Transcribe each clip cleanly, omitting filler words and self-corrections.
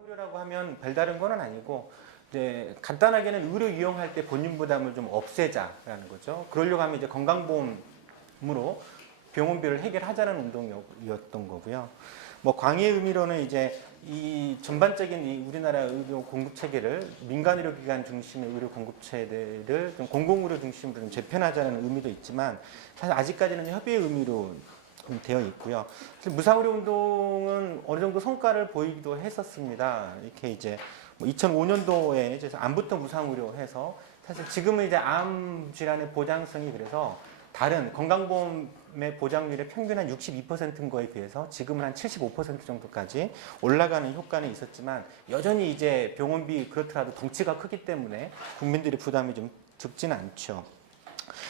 무상의료라고 하면 별다른 건 아니고 이제 간단하게는 의료 이용할 때 본인 부담을 좀 없애자라는 거죠. 그러려고 하면 이제 건강보험으로 병원비를 해결하자는 운동이었던 거고요. 뭐 광의의 의미로는 이제 이 전반적인 이 우리나라 의료 공급 체계를 민간 의료기관 중심의 의료 공급 체계를 좀 공공의료 중심으로 좀 재편하자는 의미도 있지만 사실 아직까지는 협의의 의미로 되어 있고요. 무상의료 운동은 어느 정도 성과를 보이기도 했었습니다. 이렇게 이제 2005년도에 이제 암부터 무상의료 해서 사실 지금은 이제 암 질환의 보장성이 그래서 다른 건강보험의 보장률의 평균 한 62%인 거에 비해서 지금은 한 75% 정도까지 올라가는 효과는 있었지만 여전히 이제 병원비 그렇더라도 덩치가 크기 때문에 국민들의 부담이 좀 적지는 않죠.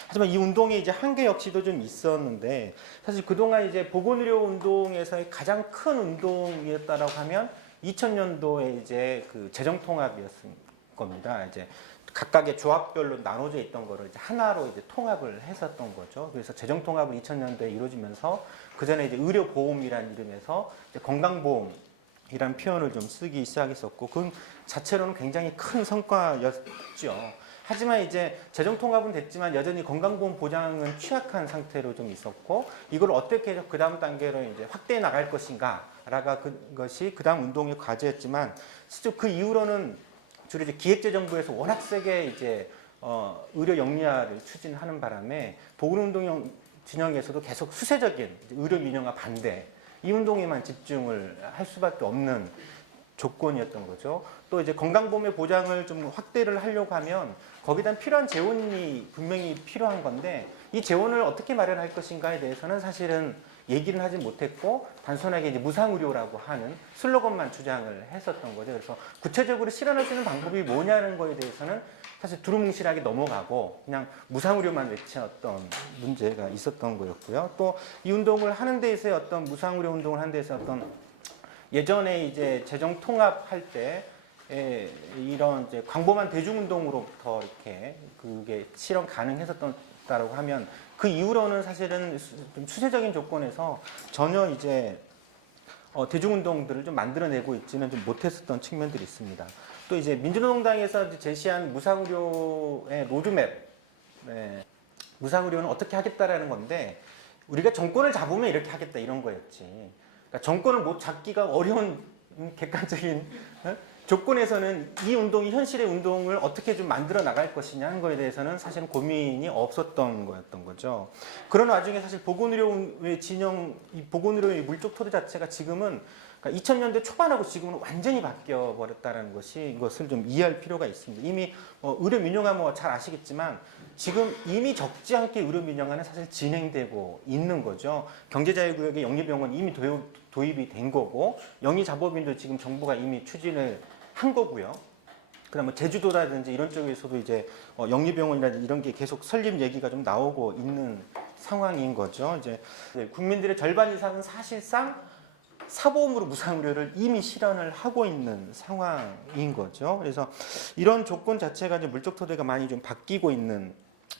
하지만 이 운동의 이제 한계 역시도 좀 있었는데 사실 그동안 이제 보건의료 운동에서의 가장 큰 운동이었다라고 하면 2000년도에 이제 그 재정통합이었을 겁니다. 이제 각각의 조합별로 나눠져 있던 거를 이제 하나로 이제 통합을 했었던 거죠. 그래서 재정통합은 2000년도에 이루어지면서 그 전에 이제 의료보험이라는 이름에서 이제 건강보험이라는 표현을 좀 쓰기 시작했었고 그 자체로는 굉장히 큰 성과였죠. 하지만 이제 재정통합은 됐지만 여전히 건강보험 보장은 취약한 상태로 좀 있었고 이걸 어떻게 그 다음 단계로 이제 확대해 나갈 것인가라가 그것이 그 다음 운동의 과제였지만 실제 그 이후로는 주로 이제 기획재정부에서 워낙 세게 이제 의료 영리화를 추진하는 바람에 보건운동 진영에서도 계속 수세적인 의료 민영화 반대 이 운동에만 집중을 할 수밖에 없는 조건이었던 거죠. 또 이제 건강보험의 보장을 좀 확대를 하려고 하면 거기다 필요한 재원이 분명히 필요한 건데 이 재원을 어떻게 마련할 것인가에 대해서는 사실은 얘기를 하지 못했고 단순하게 이제 무상의료라고 하는 슬로건만 주장을 했었던 거죠. 그래서 구체적으로 실현할 수 있는 방법이 뭐냐는 거에 대해서는 사실 두루뭉실하게 넘어가고 그냥 무상의료만 외쳤던 문제가 있었던 거였고요. 또 이 운동을 하는 데 있어서 어떤 무상의료 운동을 하는 데 있어서 어떤 예전에 이제 재정 통합할 때 이런 이제 광범한 대중운동으로부터 이렇게 그게 실현 가능했었다라고 하면 그 이후로는 사실은 좀 추세적인 조건에서 전혀 이제 대중운동들을 좀 만들어내고 있지는 좀 못했었던 측면들이 있습니다. 또 이제 민주노동당에서 제시한 무상의료의 로드맵, 무상의료는 어떻게 하겠다라는 건데 우리가 정권을 잡으면 이렇게 하겠다 이런 거였지. 그러니까 정권을 못 잡기가 어려운 객관적인 조건에서는 이 운동이 현실의 운동을 어떻게 좀 만들어 나갈 것이냐 하는 거에 대해서는 사실은 고민이 없었던 거였던 거죠. 그런 와중에 사실 보건의료의 진영, 이 보건의료의 물적 토대 자체가 지금은 그러니까 2000년대 초반하고 지금은 완전히 바뀌어 버렸다는 것이 이것을 좀 이해할 필요가 있습니다. 이미 의료 민영화 뭐 잘 아시겠지만 지금 이미 적지 않게 의료 민영화는 사실 진행되고 있는 거죠. 경제자유구역에 영리병원 이미 도입이 된 거고 영리자법인도 지금 정부가 이미 추진을 한 거고요. 그다음에 제주도라든지 이런 쪽에서도 이제 영리병원이라든지 이런 게 계속 설립 얘기가 좀 나오고 있는 상황인 거죠. 이제 국민들의 절반 이상은 사실상 사보험으로 무상의료를 이미 실현을 하고 있는 상황인 거죠. 그래서 이런 조건 자체가 이제 물적 토대가 많이 좀 바뀌고 있는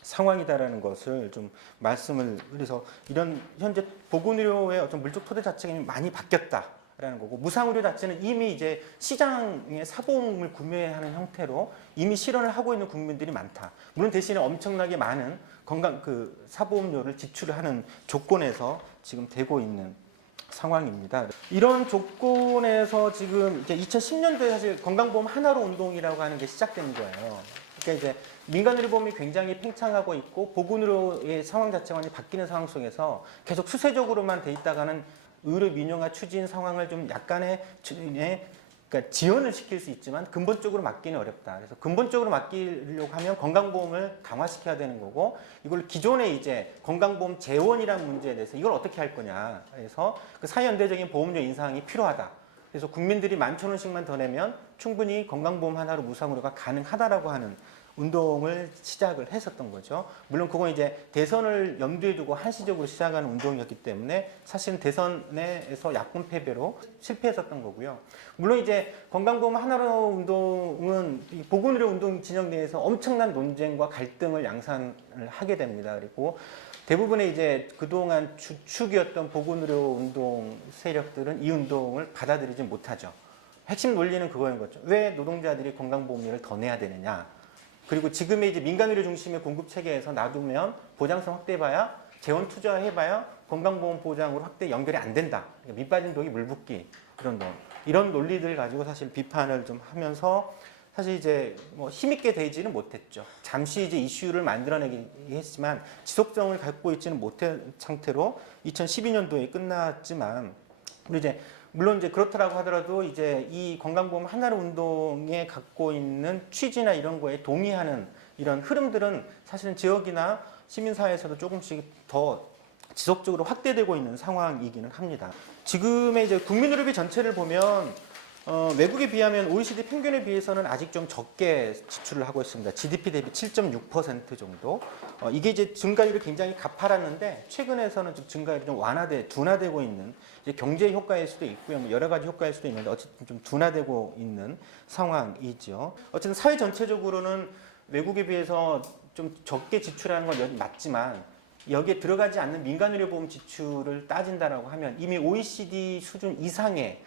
상황이다라는 것을 좀 말씀을 그래서 이런 현재 보건의료의 어떤 물적 토대 자체가 많이 바뀌었다라는 거고 무상의료 자체는 이미 이제 시장에 사보험을 구매하는 형태로 이미 실현을 하고 있는 국민들이 많다. 물론 대신에 엄청나게 많은 건강 그 사보험료를 지출하는 조건에서 지금 되고 있는 상황입니다. 이런 조건에서 지금 이제 2010년도에 사실 건강보험 하나로 운동이라고 하는 게 시작된 거예요. 그러니까 이제 민간의료보험이 굉장히 팽창하고 있고 보건의료의 상황 자체가 완전히 바뀌는 상황 속에서 계속 수세적으로만 돼 있다가는 의료 민영화 추진 상황을 좀 약간의 그러니까 지연을 시킬 수 있지만 근본적으로 막기는 어렵다. 그래서 근본적으로 막기려고 하면 건강보험을 강화시켜야 되는 거고 이걸 기존에 이제 건강보험 재원이라는 문제에 대해서 이걸 어떻게 할 거냐. 그래서 그 사회연대적인 보험료 인상이 필요하다. 그래서 국민들이 11,000원씩만 더 내면 충분히 건강보험 하나로 무상의료가 가능하다라고 하는 운동을 시작을 했었던 거죠. 물론 그건 이제 대선을 염두에 두고 한시적으로 시작하는 운동이었기 때문에 사실은 대선에서 야권 패배로 실패했었던 거고요. 물론 이제 건강보험 하나로 운동은 보건의료 운동 진영 내에서 엄청난 논쟁과 갈등을 양산을 하게 됩니다. 그리고 대부분의 이제 그동안 주축이었던 보건의료 운동 세력들은 이 운동을 받아들이지 못하죠. 핵심 논리는 그거인 거죠. 왜 노동자들이 건강보험료를 더 내야 되느냐. 그리고 지금의 이제 민간의료 중심의 공급 체계에서 놔두면 보장성 확대해봐야 재원 투자해봐야 건강보험 보장으로 확대 연결이 안 된다. 그러니까 밑 빠진 독이 물 붓기 이런 논리들 가지고 사실 비판을 좀 하면서 사실 이제 뭐 힘있게 되지는 못했죠. 잠시 이제 이슈를 만들어내긴 했지만 지속성을 갖고 있지는 못한 상태로 2012년도에 끝났지만 우리 이제 물론 이제 그렇다라고 하더라도 이제 이 건강보험 하나로 운동에 갖고 있는 취지나 이런 거에 동의하는 이런 흐름들은 사실은 지역이나 시민사회에서도 조금씩 더 지속적으로 확대되고 있는 상황이기는 합니다. 지금의 이제 국민의료비 전체를 보면 외국에 비하면 OECD 평균에 비해서는 아직 좀 적게 지출을 하고 있습니다. GDP 대비 7.6% 정도. 이게 이제 증가율이 굉장히 가파랐는데 최근에서는 좀 증가율이 좀 둔화되고 있는 이제 경제 효과일 수도 있고요. 뭐 여러 가지 효과일 수도 있는데 어쨌든 좀 둔화되고 있는 상황이죠. 어쨌든 사회 전체적으로는 외국에 비해서 좀 적게 지출하는 건 맞지만 여기에 들어가지 않는 민간의료보험 지출을 따진다라고 하면 이미 OECD 수준 이상의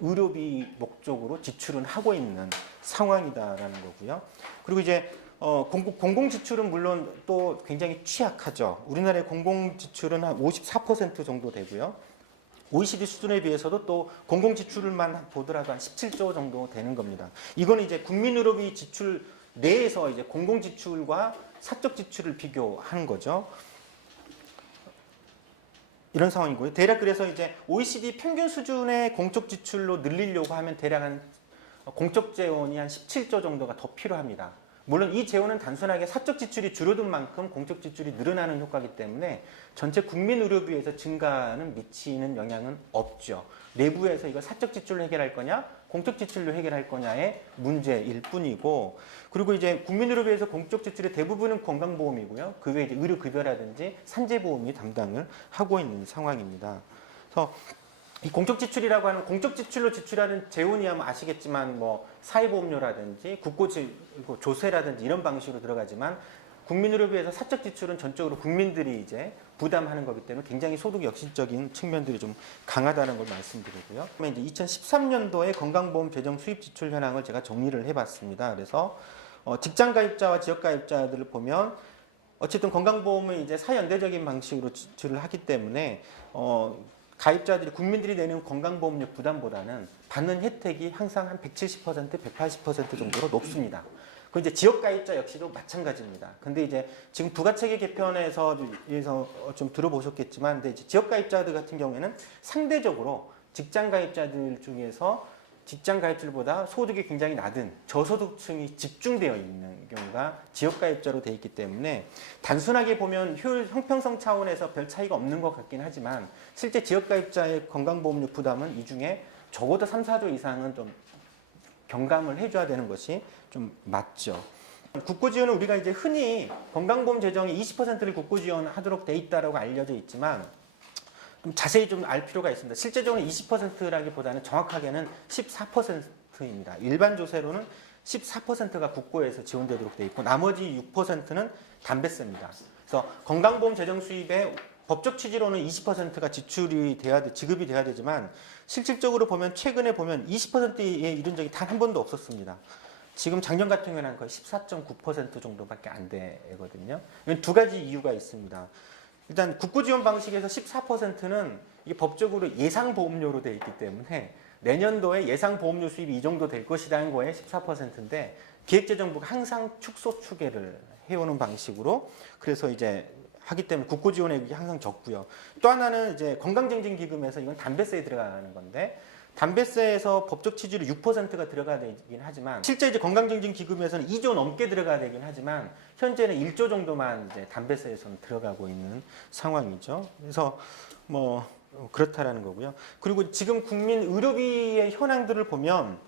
의료비 목적으로 지출은 하고 있는 상황이다라는 거고요. 그리고 이제 공공 지출은 물론 또 굉장히 취약하죠. 우리나라의 공공 지출은 한 54% 정도 되고요. OECD 수준에 비해서도 또 공공 지출만 보더라도 한 17조 정도 되는 겁니다. 이거는 이제 국민의료비 지출 내에서 이제 공공 지출과 사적 지출을 비교하는 거죠. 이런 상황이고요. 대략 그래서 이제 OECD 평균 수준의 공적 지출로 늘리려고 하면 대략 한 공적 재원이 한 17조 정도가 더 필요합니다. 물론 이 재원은 단순하게 사적 지출이 줄어든 만큼 공적 지출이 늘어나는 효과이기 때문에 전체 국민 의료비에서 증가는 미치는 영향은 없죠. 내부에서 이걸 사적 지출로 해결할 거냐, 공적 지출로 해결할 거냐의 문제일 뿐이고, 그리고 이제 국민 의료비에서 공적 지출의 대부분은 건강보험이고요. 그 외에 이제 의료급여라든지 산재보험이 담당을 하고 있는 상황입니다. 그래서 이 공적 지출이라고 하는 공적 지출로 지출하는 재원이 아마 아시겠지만 뭐 사회보험료라든지 국고조세라든지 이런 방식으로 들어가지만 국민의료비에서 사적 지출은 전적으로 국민들이 이제 부담하는 거기 때문에 굉장히 소득 역신적인 측면들이 좀 강하다는 걸 말씀드리고요. 그러면 이제 2013년도에 건강보험 재정 수입 지출 현황을 제가 정리를 해봤습니다. 그래서 직장 가입자와 지역 가입자들을 보면 어쨌든 건강보험은 이제 사연대적인 방식으로 지출을 하기 때문에 가입자들이 국민들이 내는 건강보험료 부담보다는 받는 혜택이 항상 한 170%, 180% 정도로 높습니다. 그 이제 지역 가입자 역시도 마찬가지입니다. 근데 이제 지금 부가체계 개편에서 좀 들어보셨겠지만, 근데 이제 지역 가입자들 같은 경우에는 상대적으로 직장 가입자들 중에서 직장 가입자들보다 소득이 굉장히 낮은 저소득층이 집중되어 있는 경우가 지역 가입자로 되어 있기 때문에 단순하게 보면 효율 형평성 차원에서 별 차이가 없는 것 같긴 하지만 실제 지역 가입자의 건강보험료 부담은 이 중에 적어도 3, 4조 이상은 좀 경감을 해줘야 되는 것이 좀 맞죠. 국고지원은 우리가 이제 흔히 건강보험 재정의 20%를 국고지원하도록 돼 있다라고 알려져 있지만 좀 자세히 좀 알 필요가 있습니다. 실제적으로 20%라기보다는 정확하게는 14%입니다. 일반 조세로는 14%가 국고에서 지원되도록 돼 있고 나머지 6%는 담배세입니다. 그래서 건강보험 재정 수입의 법적 취지로는 20%가 지출이 지급이 돼야 되지만 실질적으로 보면 최근에 보면 20%에 이른 적이 단 한 번도 없었습니다. 지금 작년 같은 경우에는 거의 14.9% 정도밖에 안 되거든요. 이건 두 가지 이유가 있습니다. 일단 국고지원 방식에서 14%는 이게 법적으로 예상보험료로 되어 있기 때문에 내년도에 예상보험료 수입이 이 정도 될 것이라는 거에 14%인데 기획재정부가 항상 축소 추계를 해오는 방식으로 그래서 이제 하기 때문에 국고지원액이 항상 적고요. 또 하나는 이제 건강증진기금에서 이건 담배세에 들어가는 건데 담배세에서 법적 취지로 6%가 들어가야 되긴 하지만 실제 이제 건강증진기금에서는 2조 넘게 들어가야 되긴 하지만 현재는 1조 정도만 이제 담배세에서는 들어가고 있는 상황이죠. 그래서 뭐 그렇다라는 거고요. 그리고 지금 국민 의료비의 현황들을 보면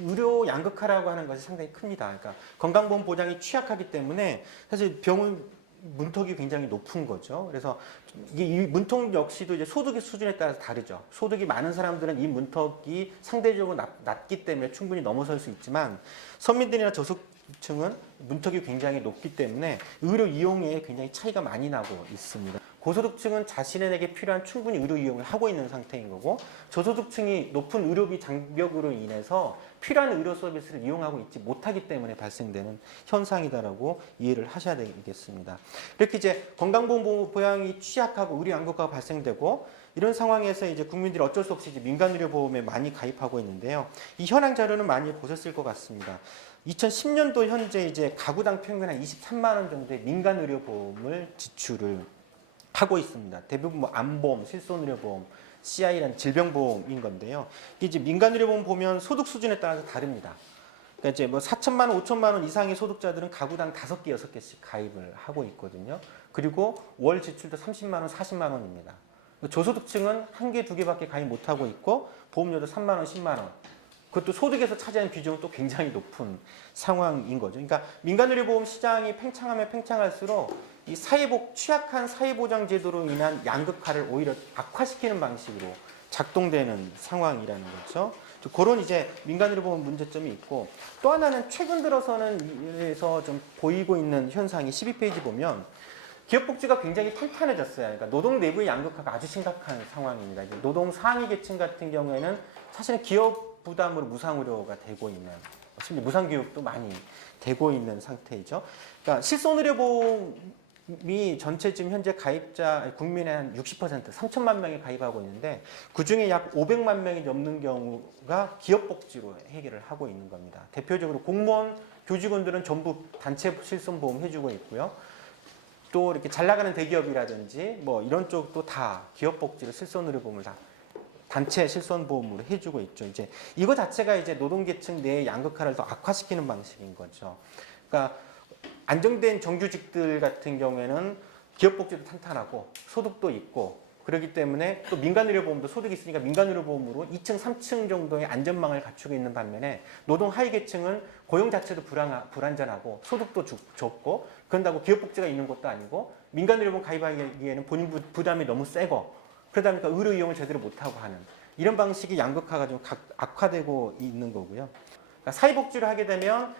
의료 양극화라고 하는 것이 상당히 큽니다. 그러니까 건강보험 보장이 취약하기 때문에 사실 병원 문턱이 굉장히 높은 거죠. 그래서 이 문턱 역시도 이제 소득의 수준에 따라서 다르죠. 소득이 많은 사람들은 이 문턱이 상대적으로 낮기 때문에 충분히 넘어설 수 있지만 서민들이나 저소득층은 문턱이 굉장히 높기 때문에 의료 이용에 굉장히 차이가 많이 나고 있습니다. 고소득층은 자신에게 필요한 충분히 의료 이용을 하고 있는 상태인 거고 저소득층이 높은 의료비 장벽으로 인해서 필요한 의료 서비스를 이용하고 있지 못하기 때문에 발생되는 현상이다라고 이해를 하셔야 되겠습니다. 이렇게 이제 건강보험 보장이 취약하고 의료 양극화가 발생되고 이런 상황에서 이제 국민들이 어쩔 수 없이 이제 민간의료보험에 많이 가입하고 있는데요. 이 현황 자료는 많이 보셨을 것 같습니다. 2010년도 현재 이제 가구당 평균 한 23만 원 정도의 민간의료보험을 지출을 하고 있습니다. 대부분 뭐 암보험, 실손의료보험, CI라는 질병보험인 건데요. 이게 이제 민간의료보험 보면 소득 수준에 따라서 다릅니다. 그러니까 이제 뭐 4천만 원, 5천만 원 이상의 소득자들은 가구당 5개, 6개씩 가입을 하고 있거든요. 그리고 월 지출도 30만 원, 40만 원입니다. 저소득층은 1개, 2개밖에 가입 못하고 있고 보험료도 3만 원, 10만 원. 그것도 소득에서 차지하는 비중은 또 굉장히 높은 상황인 거죠. 그러니까 민간의료보험 시장이 팽창하면 팽창할수록 이 취약한 사회보장제도로 인한 양극화를 오히려 악화시키는 방식으로 작동되는 상황이라는 거죠. 그런 이제 민간의료보험 문제점이 있고 또 하나는 최근 들어서는 이래서 좀 보이고 있는 현상이 12페이지 보면 기업복지가 굉장히 탄탄해졌어요. 그러니까 노동 내부의 양극화가 아주 심각한 상황입니다. 노동 상위 계층 같은 경우에는 사실은 기업 부담으로 무상의료가 되고 있는, 심지어 무상교육도 많이 되고 있는 상태이죠. 그러니까 실손의료보험이 전체 지금 현재 가입자 국민의 한 60%, 3천만 명이 가입하고 있는데 그중에 약 500만 명이 넘는 경우가 기업복지로 해결을 하고 있는 겁니다. 대표적으로 공무원, 교직원들은 전부 단체 실손보험 해주고 있고요. 또 이렇게 잘 나가는 대기업이라든지 뭐 이런 쪽도 다 기업복지로 실손의료보험을 다 단체 실손보험으로 해주고 있죠. 이제 이거 자체가 이제 노동계층 내의 양극화를 더 악화시키는 방식인 거죠. 그러니까 안정된 정규직들 같은 경우에는 기업복지도 탄탄하고 소득도 있고 그렇기 때문에 또 민간의료보험도 소득이 있으니까 민간의료보험으로 2층, 3층 정도의 안전망을 갖추고 있는 반면에 노동 하위계층은 고용 자체도 불안전하고 소득도 적고 그런다고 기업복지가 있는 것도 아니고 민간의료보험 가입하기에는 본인 부담이 너무 세고 그러다 보니까 의료 이용을 제대로 못하고 하는 이런 방식의 양극화가 좀 악화되고 있는 거고요. 그러니까 사회복지를 하게 되면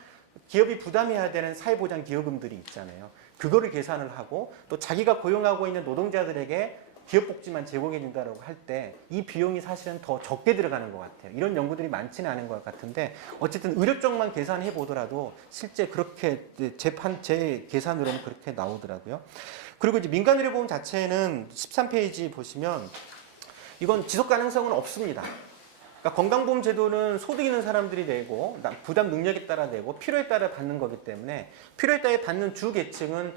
기업이 부담해야 되는 사회보장 기여금들이 있잖아요. 그거를 계산을 하고 또 자기가 고용하고 있는 노동자들에게 기업복지만 제공해 준다고 할 때 이 비용이 사실은 더 적게 들어가는 것 같아요. 이런 연구들이 많지는 않은 것 같은데 어쨌든 의료 쪽만 계산해 보더라도 실제 그렇게 제 계산으로는 그렇게 나오더라고요. 그리고 이제 민간의료보험 자체는 13페이지 보시면 이건 지속 가능성은 없습니다. 그러니까 건강보험 제도는 소득 있는 사람들이 내고 부담 능력에 따라 내고 필요에 따라 받는 거기 때문에 필요에 따라 받는 주 계층은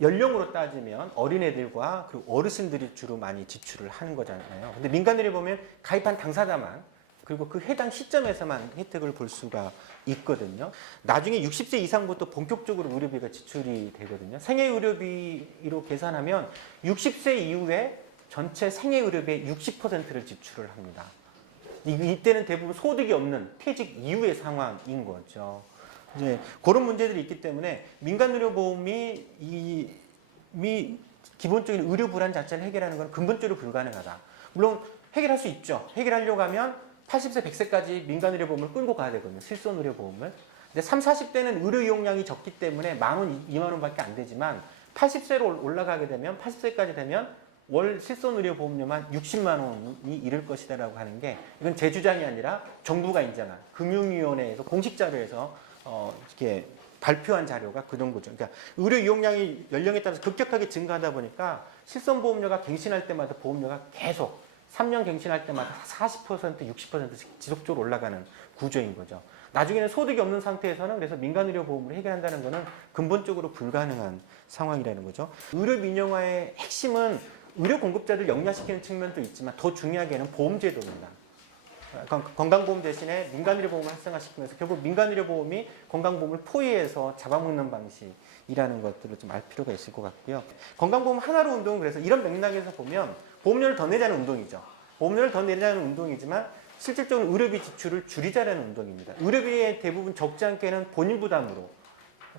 연령으로 따지면 어린애들과 그리고 어르신들이 주로 많이 지출을 하는 거잖아요. 근데 민간의료보험은 가입한 당사자만 그리고 그 해당 시점에서만 혜택을 볼 수가 있거든요. 나중에 60세 이상부터 본격적으로 의료비가 지출이 되거든요. 생애의료비로 계산하면 60세 이후에 전체 생애의료비의 60%를 지출을 합니다. 이때는 대부분 소득이 없는 퇴직 이후의 상황인 거죠. 이제 그런 문제들이 있기 때문에 민간의료보험이 기본적인 의료 불안 자체를 해결하는 건 근본적으로 불가능하다. 물론 해결할 수 있죠. 해결하려고 하면 80세, 100세까지 민간의료보험을 끌고 가야 되거든요. 실손의료보험을. 근데 30, 40대는 의료 이용량이 적기 때문에 10,000원, 20,000원밖에 안 되지만 80세로 올라가게 되면 80세까지 되면 월 실손의료보험료만 60만 원이 이를 것이다라고 하는 게 이건 제 주장이 아니라 정부가 인정한 금융위원회에서 공식 자료에서 이렇게 발표한 자료가 그런 거죠. 그러니까 의료 이용량이 연령에 따라서 급격하게 증가하다 보니까 실손보험료가 갱신할 때마다 보험료가 계속 3년 갱신할 때마다 40%, 60%씩 지속적으로 올라가는 구조인 거죠. 나중에는 소득이 없는 상태에서는 그래서 민간의료보험으로 해결한다는 것은 근본적으로 불가능한 상황이라는 거죠. 의료 민영화의 핵심은 의료 공급자들 역량시키는 측면도 있지만 더 중요하게는 보험제도입니다. 건강보험 대신에 민간의료보험을 활성화시키면서 결국 민간의료보험이 건강보험을 포위해서 잡아먹는 방식이라는 것들을 좀 알 필요가 있을 것 같고요. 건강보험 하나로 운동은 그래서 이런 맥락에서 보면 보험료를 더 내자는 운동이죠. 보험료를 더 내자는 운동이지만 실질적으로 의료비 지출을 줄이자는 운동입니다. 의료비의 대부분 적지 않게는 본인 부담으로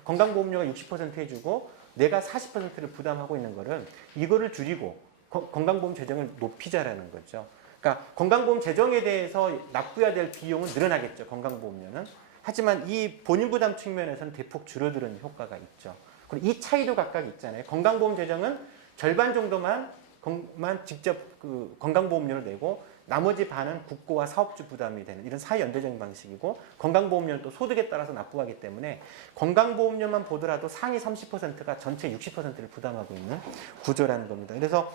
건강보험료가 60% 해주고 내가 40%를 부담하고 있는 거를 이거를 줄이고 건강보험 재정을 높이자라는 거죠. 그러니까 건강보험 재정에 대해서 납부해야 될 비용은 늘어나겠죠. 건강보험료는. 하지만 이 본인 부담 측면에서는 대폭 줄어드는 효과가 있죠. 그리고 이 차이도 각각 있잖아요. 건강보험 재정은 절반 정도만 직접 그 건강보험료를 내고 나머지 반은 국고와 사업주 부담이 되는 이런 사회연대적인 방식이고, 건강보험료는 또 소득에 따라서 납부하기 때문에 건강보험료만 보더라도 상위 30%가 전체 60%를 부담하고 있는 구조라는 겁니다. 그래서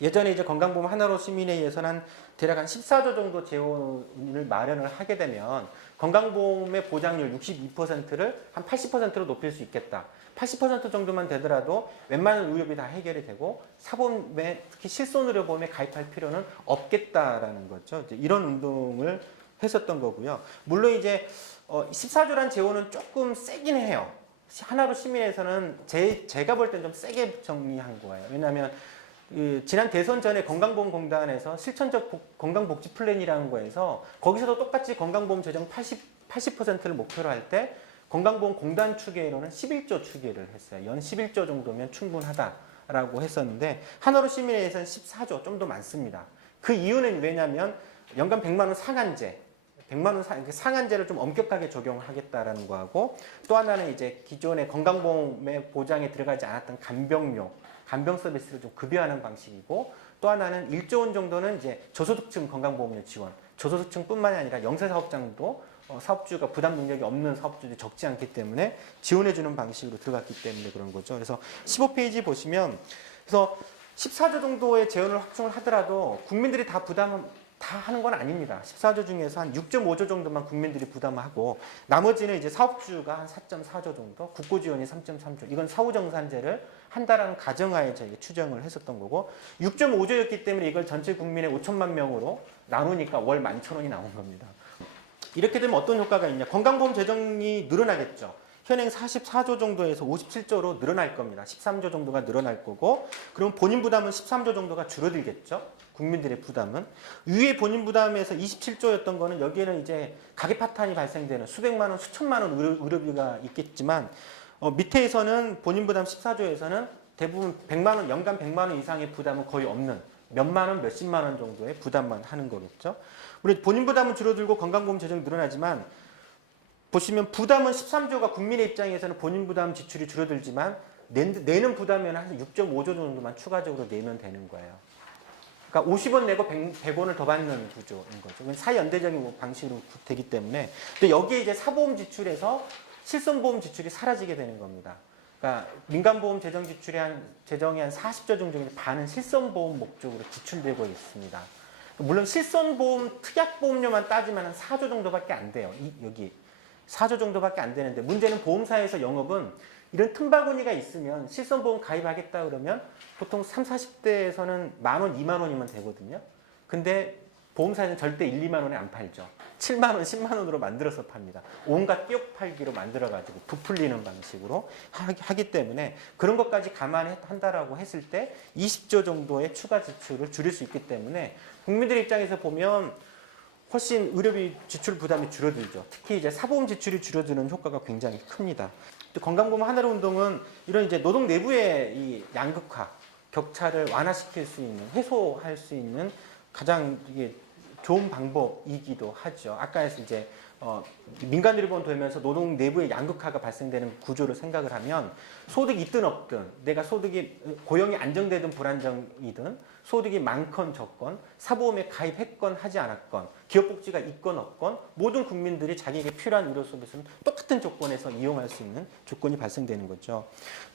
예전에 이제 건강보험 하나로 시민회의에서는 대략 한 14조 정도 재원을 마련을 하게 되면 건강보험의 보장률 62%를 한 80%로 높일 수 있겠다. 80% 정도만 되더라도 웬만한 의료비 다 해결이 되고 사보험에, 특히 실손의료보험에 가입할 필요는 없겠다라는 거죠. 이제 이런 운동을 했었던 거고요. 물론 이제 14조란 재원은 조금 세긴 해요. 하나로 시민에서는 제가 볼 땐 좀 세게 정리한 거예요. 왜냐하면 지난 대선 전에 건강보험공단에서 실천적 건강복지 플랜이라는 거에서 거기서도 똑같이 건강보험 재정 80%를 목표로 할 때 건강보험공단 추계로는 11조 추계를 했어요. 연 11조 정도면 충분하다라고 했었는데 하나로 시민회에서는 14조, 좀 더 많습니다. 그 이유는 왜냐하면 연간 100만 원 상한제, 100만 원 상한제를 좀 엄격하게 적용하겠다라는 거하고, 또 하나는 이제 기존의 건강보험의 보장에 들어가지 않았던 간병 서비스를 좀 급여하는 방식이고, 또 하나는 1조 원 정도는 이제 저소득층 건강보험료 지원, 저소득층뿐만이 아니라 영세사업장도 사업주가 부담 능력이 없는 사업주들이 적지 않기 때문에 지원해주는 방식으로 들어갔기 때문에 그런 거죠. 그래서 15페이지 보시면, 그래서 14조 정도의 재원을 확충을 하더라도 국민들이 다 하는 건 아닙니다. 14조 중에서 한 6.5조 정도만 국민들이 부담하고 나머지는 이제 사업주가 한 4.4조 정도, 국고 지원이 3.3조, 이건 사후정산제를 한다라는 가정하에 저희가 추정을 했었던 거고, 6.5조였기 때문에 이걸 전체 국민의 5천만 명으로 나누니까 월 11,000원이 나온 겁니다. 이렇게 되면 어떤 효과가 있냐? 건강보험 재정이 늘어나겠죠. 현행 44조 정도에서 57조로 늘어날 겁니다. 13조 정도가 늘어날 거고, 그럼 본인 부담은 13조 정도가 줄어들겠죠. 국민들의 부담은. 위에 본인 부담에서 27조였던 거는 여기에는 이제 가계 파탄이 발생되는 수백만 원, 수천만 원 의료비가 있겠지만, 밑에에서는 본인 부담 14조에서는 대부분 100만 원, 연간 100만 원 이상의 부담은 거의 없는, 몇만 원, 몇십만 원 정도의 부담만 하는 거겠죠. 우리 본인 부담은 줄어들고 건강보험 재정이 늘어나지만, 보시면 부담은 13조가 국민의 입장에서는 본인 부담 지출이 줄어들지만 내는 부담에는 한 6.5조 정도만 추가적으로 내면 되는 거예요. 그러니까 50원 내고 100원을 더 받는 구조인 거죠. 사회연대적인 방식으로 되기 때문에. 근데 여기에 이제 사보험 지출에서 실손보험 지출이 사라지게 되는 겁니다. 그러니까 민간보험 재정의 한 40조 정도 중에 반은 실손보험 목적으로 지출되고 있습니다. 물론 실손보험 특약보험료만 따지면 한 4조 정도밖에 안 돼요. 여기 4조 정도밖에 안 되는데, 문제는 보험사에서 영업은 이런 틈바구니가 있으면 실손보험 가입하겠다 그러면 보통 30, 40대에서는 만 원, 2만 원이면 되거든요. 근데 보험사에는 절대 1, 2만 원에 안 팔죠. 7만 원, 10만 원으로 만들어서 팝니다. 온갖 띄옥 팔기로 만들어가지고 부풀리는 방식으로 하기 때문에 그런 것까지 감안한다라고 했을 때 20조 정도의 추가 지출을 줄일 수 있기 때문에 국민들 입장에서 보면 훨씬 의료비 지출 부담이 줄어들죠. 특히 이제 사보험 지출이 줄어드는 효과가 굉장히 큽니다. 또 건강보험 하나로 운동은 이런 이제 노동 내부의 이 양극화, 격차를 완화시킬 수 있는, 해소할 수 있는 가장 이게 좋은 방법이기도 하죠. 아까 해서 이제 민간의료보험 되면서 노동 내부의 양극화가 발생되는 구조를 생각을 하면 소득이 있든 없든, 내가 소득이 고용이 안정되든 불안정이든, 소득이 많건 적건, 사보험에 가입했건 하지 않았건, 기업복지가 있건 없건 모든 국민들이 자기에게 필요한 의료 서비스는 똑같은 조건에서 이용할 수 있는 조건이 발생되는 거죠.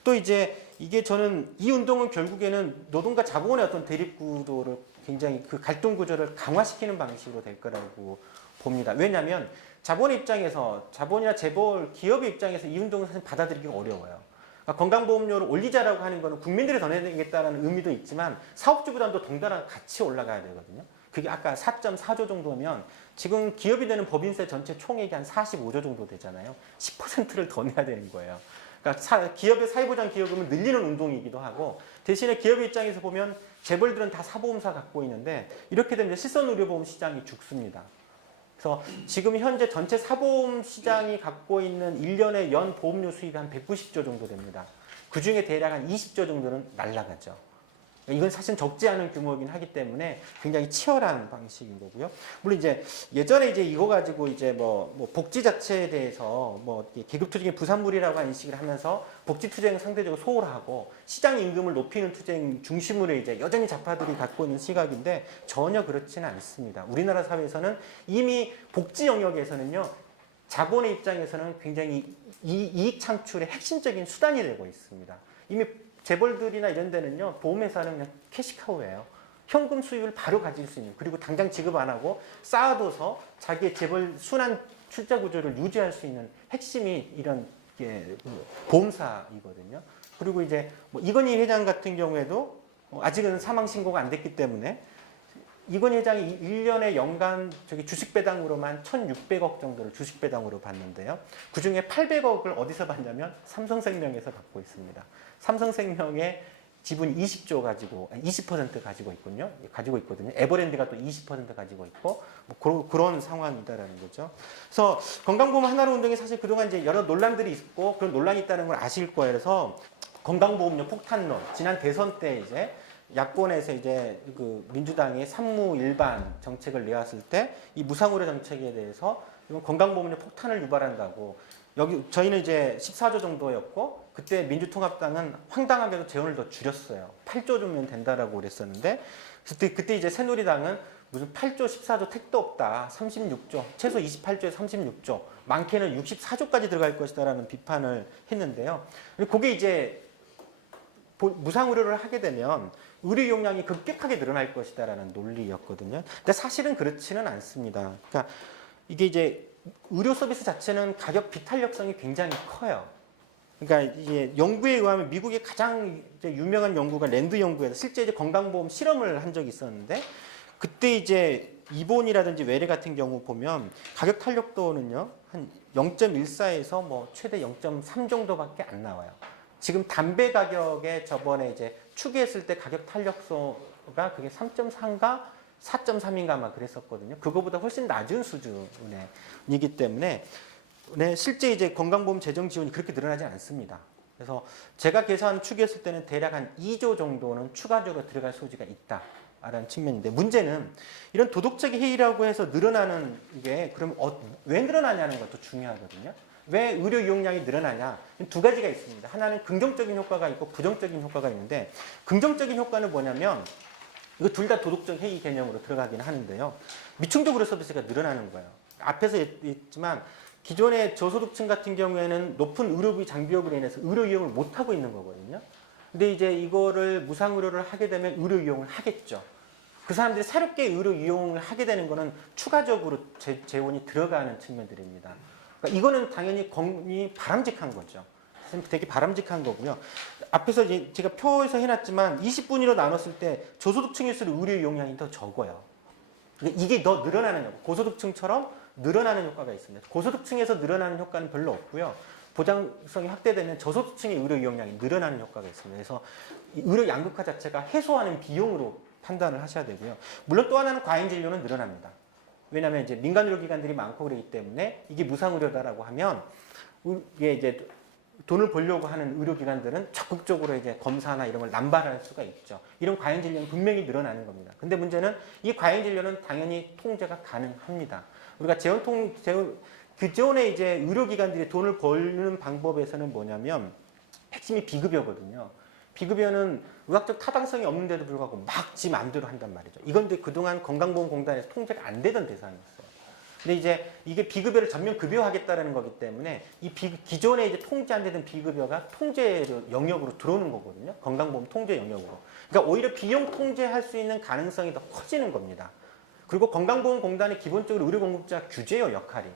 또 이제 이게 저는 이 운동은 결국에는 노동과 자본의 어떤 대립 구도를 굉장히 그 갈등 구조를 강화시키는 방식으로 될 거라고 봅니다. 왜냐하면 자본의 입장에서, 자본이나 재벌, 기업의 입장에서 이 운동을 사실 받아들이기가 어려워요. 그러니까 건강보험료를 올리자라고 하는 것은 국민들이 더 내겠다는 의미도 있지만 사업주 부담도 동달아 같이 올라가야 되거든요. 그게 아까 4.4조 정도면 지금 기업이 되는 법인세 전체 총액이 한 45조 정도 되잖아요. 10%를 더 내야 되는 거예요. 그러니까 기업의 사회보장 기여금을 늘리는 운동이기도 하고, 대신에 기업의 입장에서 보면 재벌들은 다 사보험사 갖고 있는데 이렇게 되면 실손의료보험 시장이 죽습니다. 그래서 지금 현재 전체 사보험 시장이 갖고 있는 1년의 연 보험료 수입이 한 190조 정도 됩니다. 그 중에 대략 한 20조 정도는 날라가죠. 이건 사실 적지 않은 규모이긴 하기 때문에 굉장히 치열한 방식인 거고요. 물론 이제 예전에 이제 이거 가지고 이제 뭐 복지 자체에 대해서 뭐 계급 투쟁의 부산물이라고 인식을 하면서 복지 투쟁은 상대적으로 소홀하고 시장 임금을 높이는 투쟁 중심으로 이제 여전히 좌파들이 갖고 있는 시각인데 전혀 그렇지는 않습니다. 우리나라 사회에서는 이미 복지 영역에서는요, 자본의 입장에서는 굉장히 이익 창출의 핵심적인 수단이 되고 있습니다. 이미 재벌들이나 이런 데는요, 보험회사는 그냥 캐시카우예요. 현금 수익을 바로 가질 수 있는, 그리고 당장 지급 안 하고 쌓아둬서 자기의 재벌 순환 출자 구조를 유지할 수 있는 핵심이 이런 보험사이거든요. 그리고 이제 뭐 이건희 회장 같은 경우에도 아직은 사망 신고가 안 됐기 때문에 이건희 회장이 1년에 연간 주식 배당으로만 1,600억 정도를 주식 배당으로 받는데요. 그 중에 800억을 어디서 받냐면 삼성생명에서 받고 있습니다. 삼성생명의 지분 20조 가지고 20% 가지고 있군요. 가지고 있거든요. 에버랜드가 또 20% 가지고 있고 뭐 그런 상황이다라는 거죠. 그래서 건강보험 하나로 운동이 사실 그동안 이제 여러 논란들이 있고 그런 논란이 있다는 걸 아실 거예요. 그래서 건강보험료 폭탄론 지난 대선 때 이제 야권에서 이제 그 민주당이 산무 일반 정책을 내왔을 때 이 무상의료 정책에 대해서 이건 건강보험료 폭탄을 유발한다고 여기 저희는 이제 14조 정도였고 그때 민주통합당은 황당하게도 재원을 더 줄였어요. 8조 주면 된다라고 그랬었는데 그때 이제 새누리당은 무슨 8조 14조 택도 없다. 36조 최소 28조에 36조 많게는 64조까지 들어갈 것이다라는 비판을 했는데요. 그게 이제 무상의료를 하게 되면 의료 용량이 급격하게 늘어날 것이다라는 논리였거든요. 근데 사실은 그렇지는 않습니다. 그러니까 이게 이제 의료 서비스 자체는 가격 비탄력성이 굉장히 커요. 그러니까 이게 연구에 의하면 미국의 가장 이제 유명한 연구가 랜드 연구에서 실제 이제 건강보험 실험을 한 적이 있었는데 그때 이제 이본이라든지 외래 같은 경우 보면 가격 탄력도는요 한 0.14에서 뭐 최대 0.3 정도밖에 안 나와요. 지금 담배 가격에 저번에 이제 추계했을 때 가격 탄력소가 그게 3.3인가 4.3인가 아마 그랬었거든요. 그거보다 훨씬 낮은 수준이기 때문에 실제 이제 건강보험 재정 지원이 그렇게 늘어나지 않습니다. 그래서 제가 추계했을 때는 대략 한 2조 정도는 추가적으로 들어갈 소지가 있다라는 측면인데 문제는 이런 도덕적 해이라고 해서 늘어나는 게 그럼 왜 늘어나냐는 것도 중요하거든요. 왜 의료 이용량이 늘어나냐? 두 가지가 있습니다. 하나는 긍정적인 효과가 있고 부정적인 효과가 있는데 긍정적인 효과는 뭐냐면 이거 둘 다 도덕적 해이 개념으로 들어가긴 하는데요. 미충족 의료 서비스가 늘어나는 거예요. 앞에서 했지만 기존의 저소득층 같은 경우에는 높은 의료비 장비업으로 인해서 의료 이용을 못 하고 있는 거거든요. 근데 이제 이거를 무상의료를 하게 되면 의료 이용을 하겠죠. 그 사람들이 새롭게 의료 이용을 하게 되는 거는 추가적으로 재원이 들어가는 측면들입니다. 그러니까 이거는 당연히 바람직한 거죠. 되게 바람직한 거고요. 앞에서 이제 제가 표에서 해놨지만 20분위로 나눴을 때 저소득층일수록 의료 이용량이 더 적어요. 이게 더 늘어나는 효과, 고소득층처럼 늘어나는 효과가 있습니다. 고소득층에서 늘어나는 효과는 별로 없고요. 보장성이 확대되면 저소득층의 의료 이용량이 늘어나는 효과가 있습니다. 그래서 의료 양극화 자체가 해소하는 비용으로 판단을 하셔야 되고요. 물론 또 하나는 과잉 진료는 늘어납니다. 왜냐하면 이제 민간 의료기관들이 많고 그러기 때문에 이게 무상의료다라고 하면 이게 이제 돈을 벌려고 하는 의료기관들은 적극적으로 이제 검사나 이런 걸 남발할 수가 있죠. 이런 과잉 진료는 분명히 늘어나는 겁니다. 근데 문제는 이 과잉 진료는 당연히 통제가 가능합니다. 우리가 기존에 이제 의료기관들이 돈을 벌는 방법에서는 뭐냐면 핵심이 비급여거든요. 비급여는 의학적 타당성이 없는데도 불구하고 막 지 마음대로 한단 말이죠. 이건 근데 그동안 건강보험공단에서 통제가 안 되던 대상이었어요. 근데 이제 이게 비급여를 전면 급여하겠다라는 거기 때문에 기존에 이제 통제 안 되던 비급여가 통제 영역으로 들어오는 거거든요. 건강보험 통제 영역으로. 그러니까 오히려 비용 통제할 수 있는 가능성이 더 커지는 겁니다. 그리고 건강보험공단의 기본적으로 의료공급자 규제요, 역할이.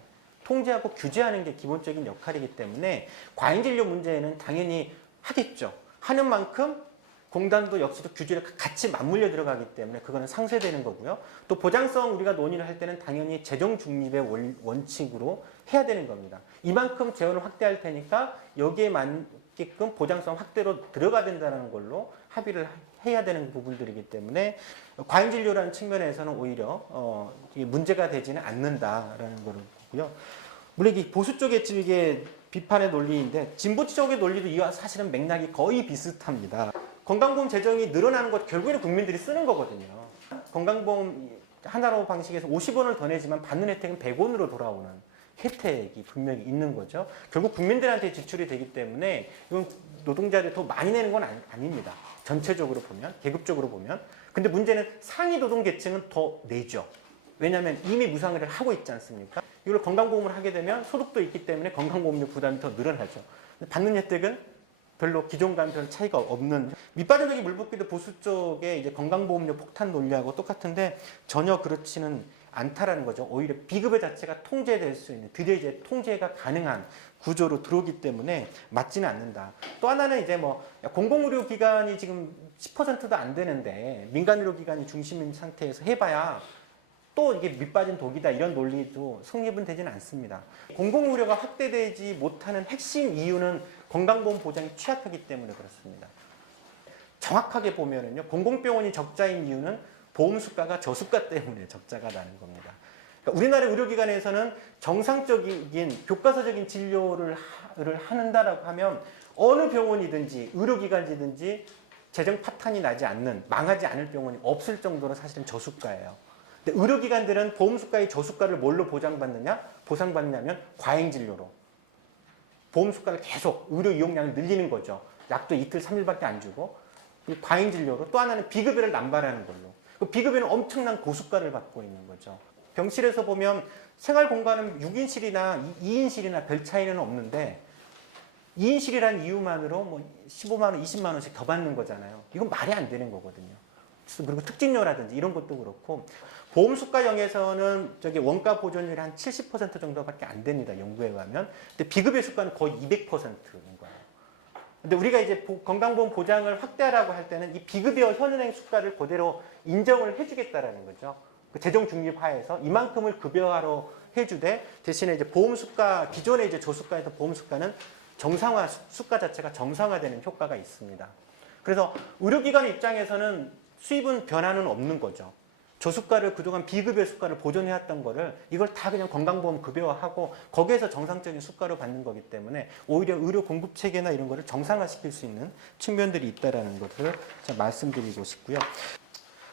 통제하고 규제하는 게 기본적인 역할이기 때문에 과잉진료 문제는 당연히 하겠죠. 하는 만큼 공단도 역시도 규제를 같이 맞물려 들어가기 때문에 그거는 상쇄되는 거고요. 또 보장성 우리가 논의를 할 때는 당연히 재정 중립의 원칙으로 해야 되는 겁니다. 이만큼 재원을 확대할 테니까 여기에 맞게끔 보장성 확대로 들어가야 된다는 걸로 합의를 해야 되는 부분들이기 때문에 과잉 진료라는 측면에서는 오히려 문제가 되지는 않는다라는 거고요. 물론 이게 보수 쪽의 이게 비판의 논리인데 진보 쪽의 논리도 이와 사실은 맥락이 거의 비슷합니다. 건강보험 재정이 늘어나는 것 결국에는 국민들이 쓰는 거거든요. 건강보험 하나로 방식에서 50원을 더 내지만 받는 혜택은 100원으로 돌아오는 혜택이 분명히 있는 거죠. 결국 국민들한테 지출이 되기 때문에 이건 노동자들이 더 많이 내는 건 아닙니다. 전체적으로 보면, 계급적으로 보면. 근데 문제는 상위 노동계층은 더 내죠. 왜냐하면 이미 무상의료를 하고 있지 않습니까? 이걸 건강보험을 하게 되면 소득도 있기 때문에 건강보험료 부담이 더 늘어나죠. 받는 혜택은 별로 기존과는 별 차이가 없는, 밑바닥 물붓기도 보수 쪽에 이제 건강보험료 폭탄 논리하고 똑같은데 전혀 그렇지는 않다라는 거죠. 오히려 비급여 자체가 통제될 수 있는, 드디어 이제 통제가 가능한 구조로 들어오기 때문에 맞지는 않는다. 또 하나는 이제 뭐 공공의료기관이 지금 10%도 안 되는데 민간의료기관이 중심인 상태에서 해봐야 또 이게 밑빠진 독이다, 이런 논리도 성립은 되지는 않습니다. 공공의료가 확대되지 못하는 핵심 이유는 건강보험 보장이 취약하기 때문에 그렇습니다. 정확하게 보면은요, 공공병원이 적자인 이유는 보험 수가가 저수가 때문에 적자가 나는 겁니다. 그러니까 우리나라 의료기관에서는 정상적인 교과서적인 진료를 한다라고 하면 어느 병원이든지 의료기관이든지 재정 파탄이 나지 않는, 망하지 않을 병원이 없을 정도로 사실은 저수가예요. 근데 의료기관들은 보험수가의 저수가를 뭘로 보상받느냐면 과잉진료로. 보험수가를 계속 의료 이용량을 늘리는 거죠. 약도 이틀, 3일밖에 안 주고. 과잉진료로. 또 하나는 비급여를 남발하는 걸로. 그 비급여는 엄청난 고수가를 받고 있는 거죠. 병실에서 보면 생활공간은 6인실이나 2인실이나 별 차이는 없는데 2인실이라는 이유만으로 뭐 15만 원, 20만 원씩 더 받는 거잖아요. 이건 말이 안 되는 거거든요. 그리고 특징료라든지 이런 것도 그렇고 보험수가형에서는 저기 원가 보존율이 한 70% 정도밖에 안 됩니다. 연구에 가면. 근데 비급여 수가는 거의 200%인 거예요. 근데 우리가 이제 건강보험 보장을 확대하라고 할 때는 이 비급여 현은행 수가를 그대로 인정을 해주겠다라는 거죠. 그 재정 중립화해서 이만큼을 급여화로 해주되 대신에 이제 보험 수가, 기존의 이제 저수가에서 보험 수가는 정상화, 수가 자체가 정상화되는 효과가 있습니다. 그래서 의료기관 입장에서는 수입은 변화는 없는 거죠. 저수가를 그동안 비급여 수가를 보존해왔던 거를 이걸 다 그냥 건강보험 급여화하고 거기에서 정상적인 수가로 받는 거기 때문에 오히려 의료 공급 체계나 이런 거를 정상화시킬 수 있는 측면들이 있다라는 것을 말씀드리고 싶고요.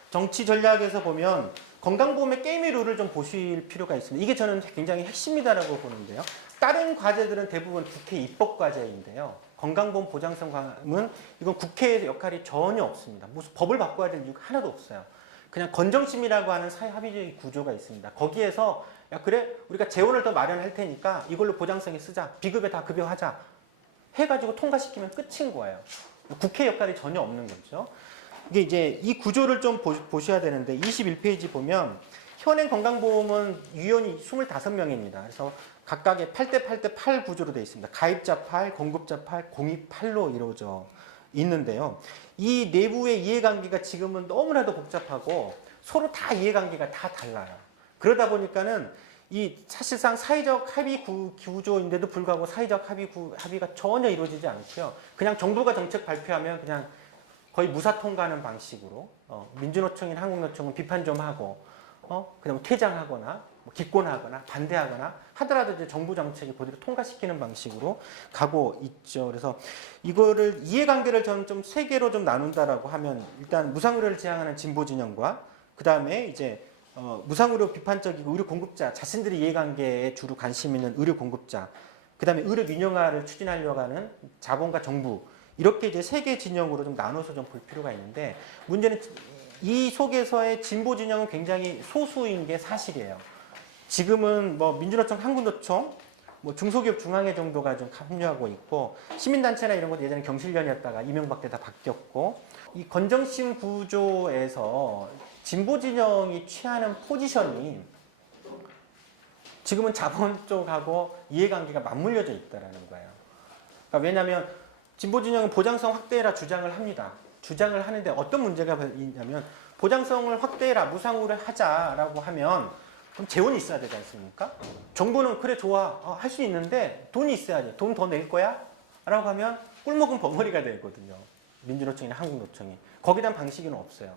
정치 전략에서 보면 건강보험의 게임의 룰을 좀 보실 필요가 있습니다. 이게 저는 굉장히 핵심이다라고 보는데요. 다른 과제들은 대부분 국회 입법 과제인데요. 건강보험 보장성과는 이건 국회의 역할이 전혀 없습니다. 무슨 법을 바꿔야 될 이유가 하나도 없어요. 그냥 건정심이라고 하는 사회 합의적인 구조가 있습니다. 거기에서 야 그래 우리가 재원을 더 마련할 테니까 이걸로 보장성에 쓰자. 비급여 다 급여하자. 해가지고 통과시키면 끝인 거예요. 국회 역할이 전혀 없는 거죠. 이게 이제 이 구조를 좀 보셔야 되는데 21페이지 보면 현행 건강보험은 유연이 25명입니다. 그래서 각각의 8대 8대 8 구조로 되어 있습니다. 가입자 8, 공급자 8, 공익 8로 이루어져 있는데요. 이 내부의 이해관계가 지금은 너무나도 복잡하고 서로 다 이해관계가 다 달라요. 그러다 보니까는 이 사실상 사회적 합의 구조인데도 불구하고 사회적 합의가 전혀 이루어지지 않고요. 그냥 정부가 정책 발표하면 그냥 거의 무사 통과하는 방식으로 민주노총이나 한국노총은 비판 좀 하고 그다음 퇴장하거나 기권하거나 반대하거나 하더라도 이제 정부 정책이 그대로 통과시키는 방식으로 가고 있죠. 그래서 이거를 이해관계를 저는 좀 세 개로 좀 나눈다라고 하면 일단 무상의료를 지향하는 진보 진영과 그 다음에 이제 무상의료 비판적이고 의료 공급자 자신들의 이해관계에 주로 관심 있는 의료 공급자, 그 다음에 의료 민영화를 추진하려고 하는 자본과 정부 이렇게 이제 세 개 진영으로 좀 나눠서 좀 볼 필요가 있는데 문제는 이 속에서의 진보 진영은 굉장히 소수인 게 사실이에요. 지금은 뭐 민주노총, 한국노총, 뭐 중소기업 중앙회 정도가 좀 합류하고 있고 시민단체나 이런 것도 예전에 경실련이었다가 이명박 때 다 바뀌었고 이 건정심 구조에서 진보 진영이 취하는 포지션이 지금은 자본 쪽하고 이해관계가 맞물려져 있다라는 거예요. 그러니까 왜냐하면 진보 진영은 보장성 확대해라 주장을 합니다. 주장을 하는데 어떤 문제가 있냐면 보장성을 확대해라 무상으로 하자라고 하면 그럼 재원이 있어야 되지 않습니까? 정부는 그래 좋아 할 수 있는데 돈이 있어야지. 돈 더 낼 거야? 라고 하면 꿀먹은 벙어리가 되거든요. 민주노총이나 한국노총이. 거기에 대한 방식은 없어요.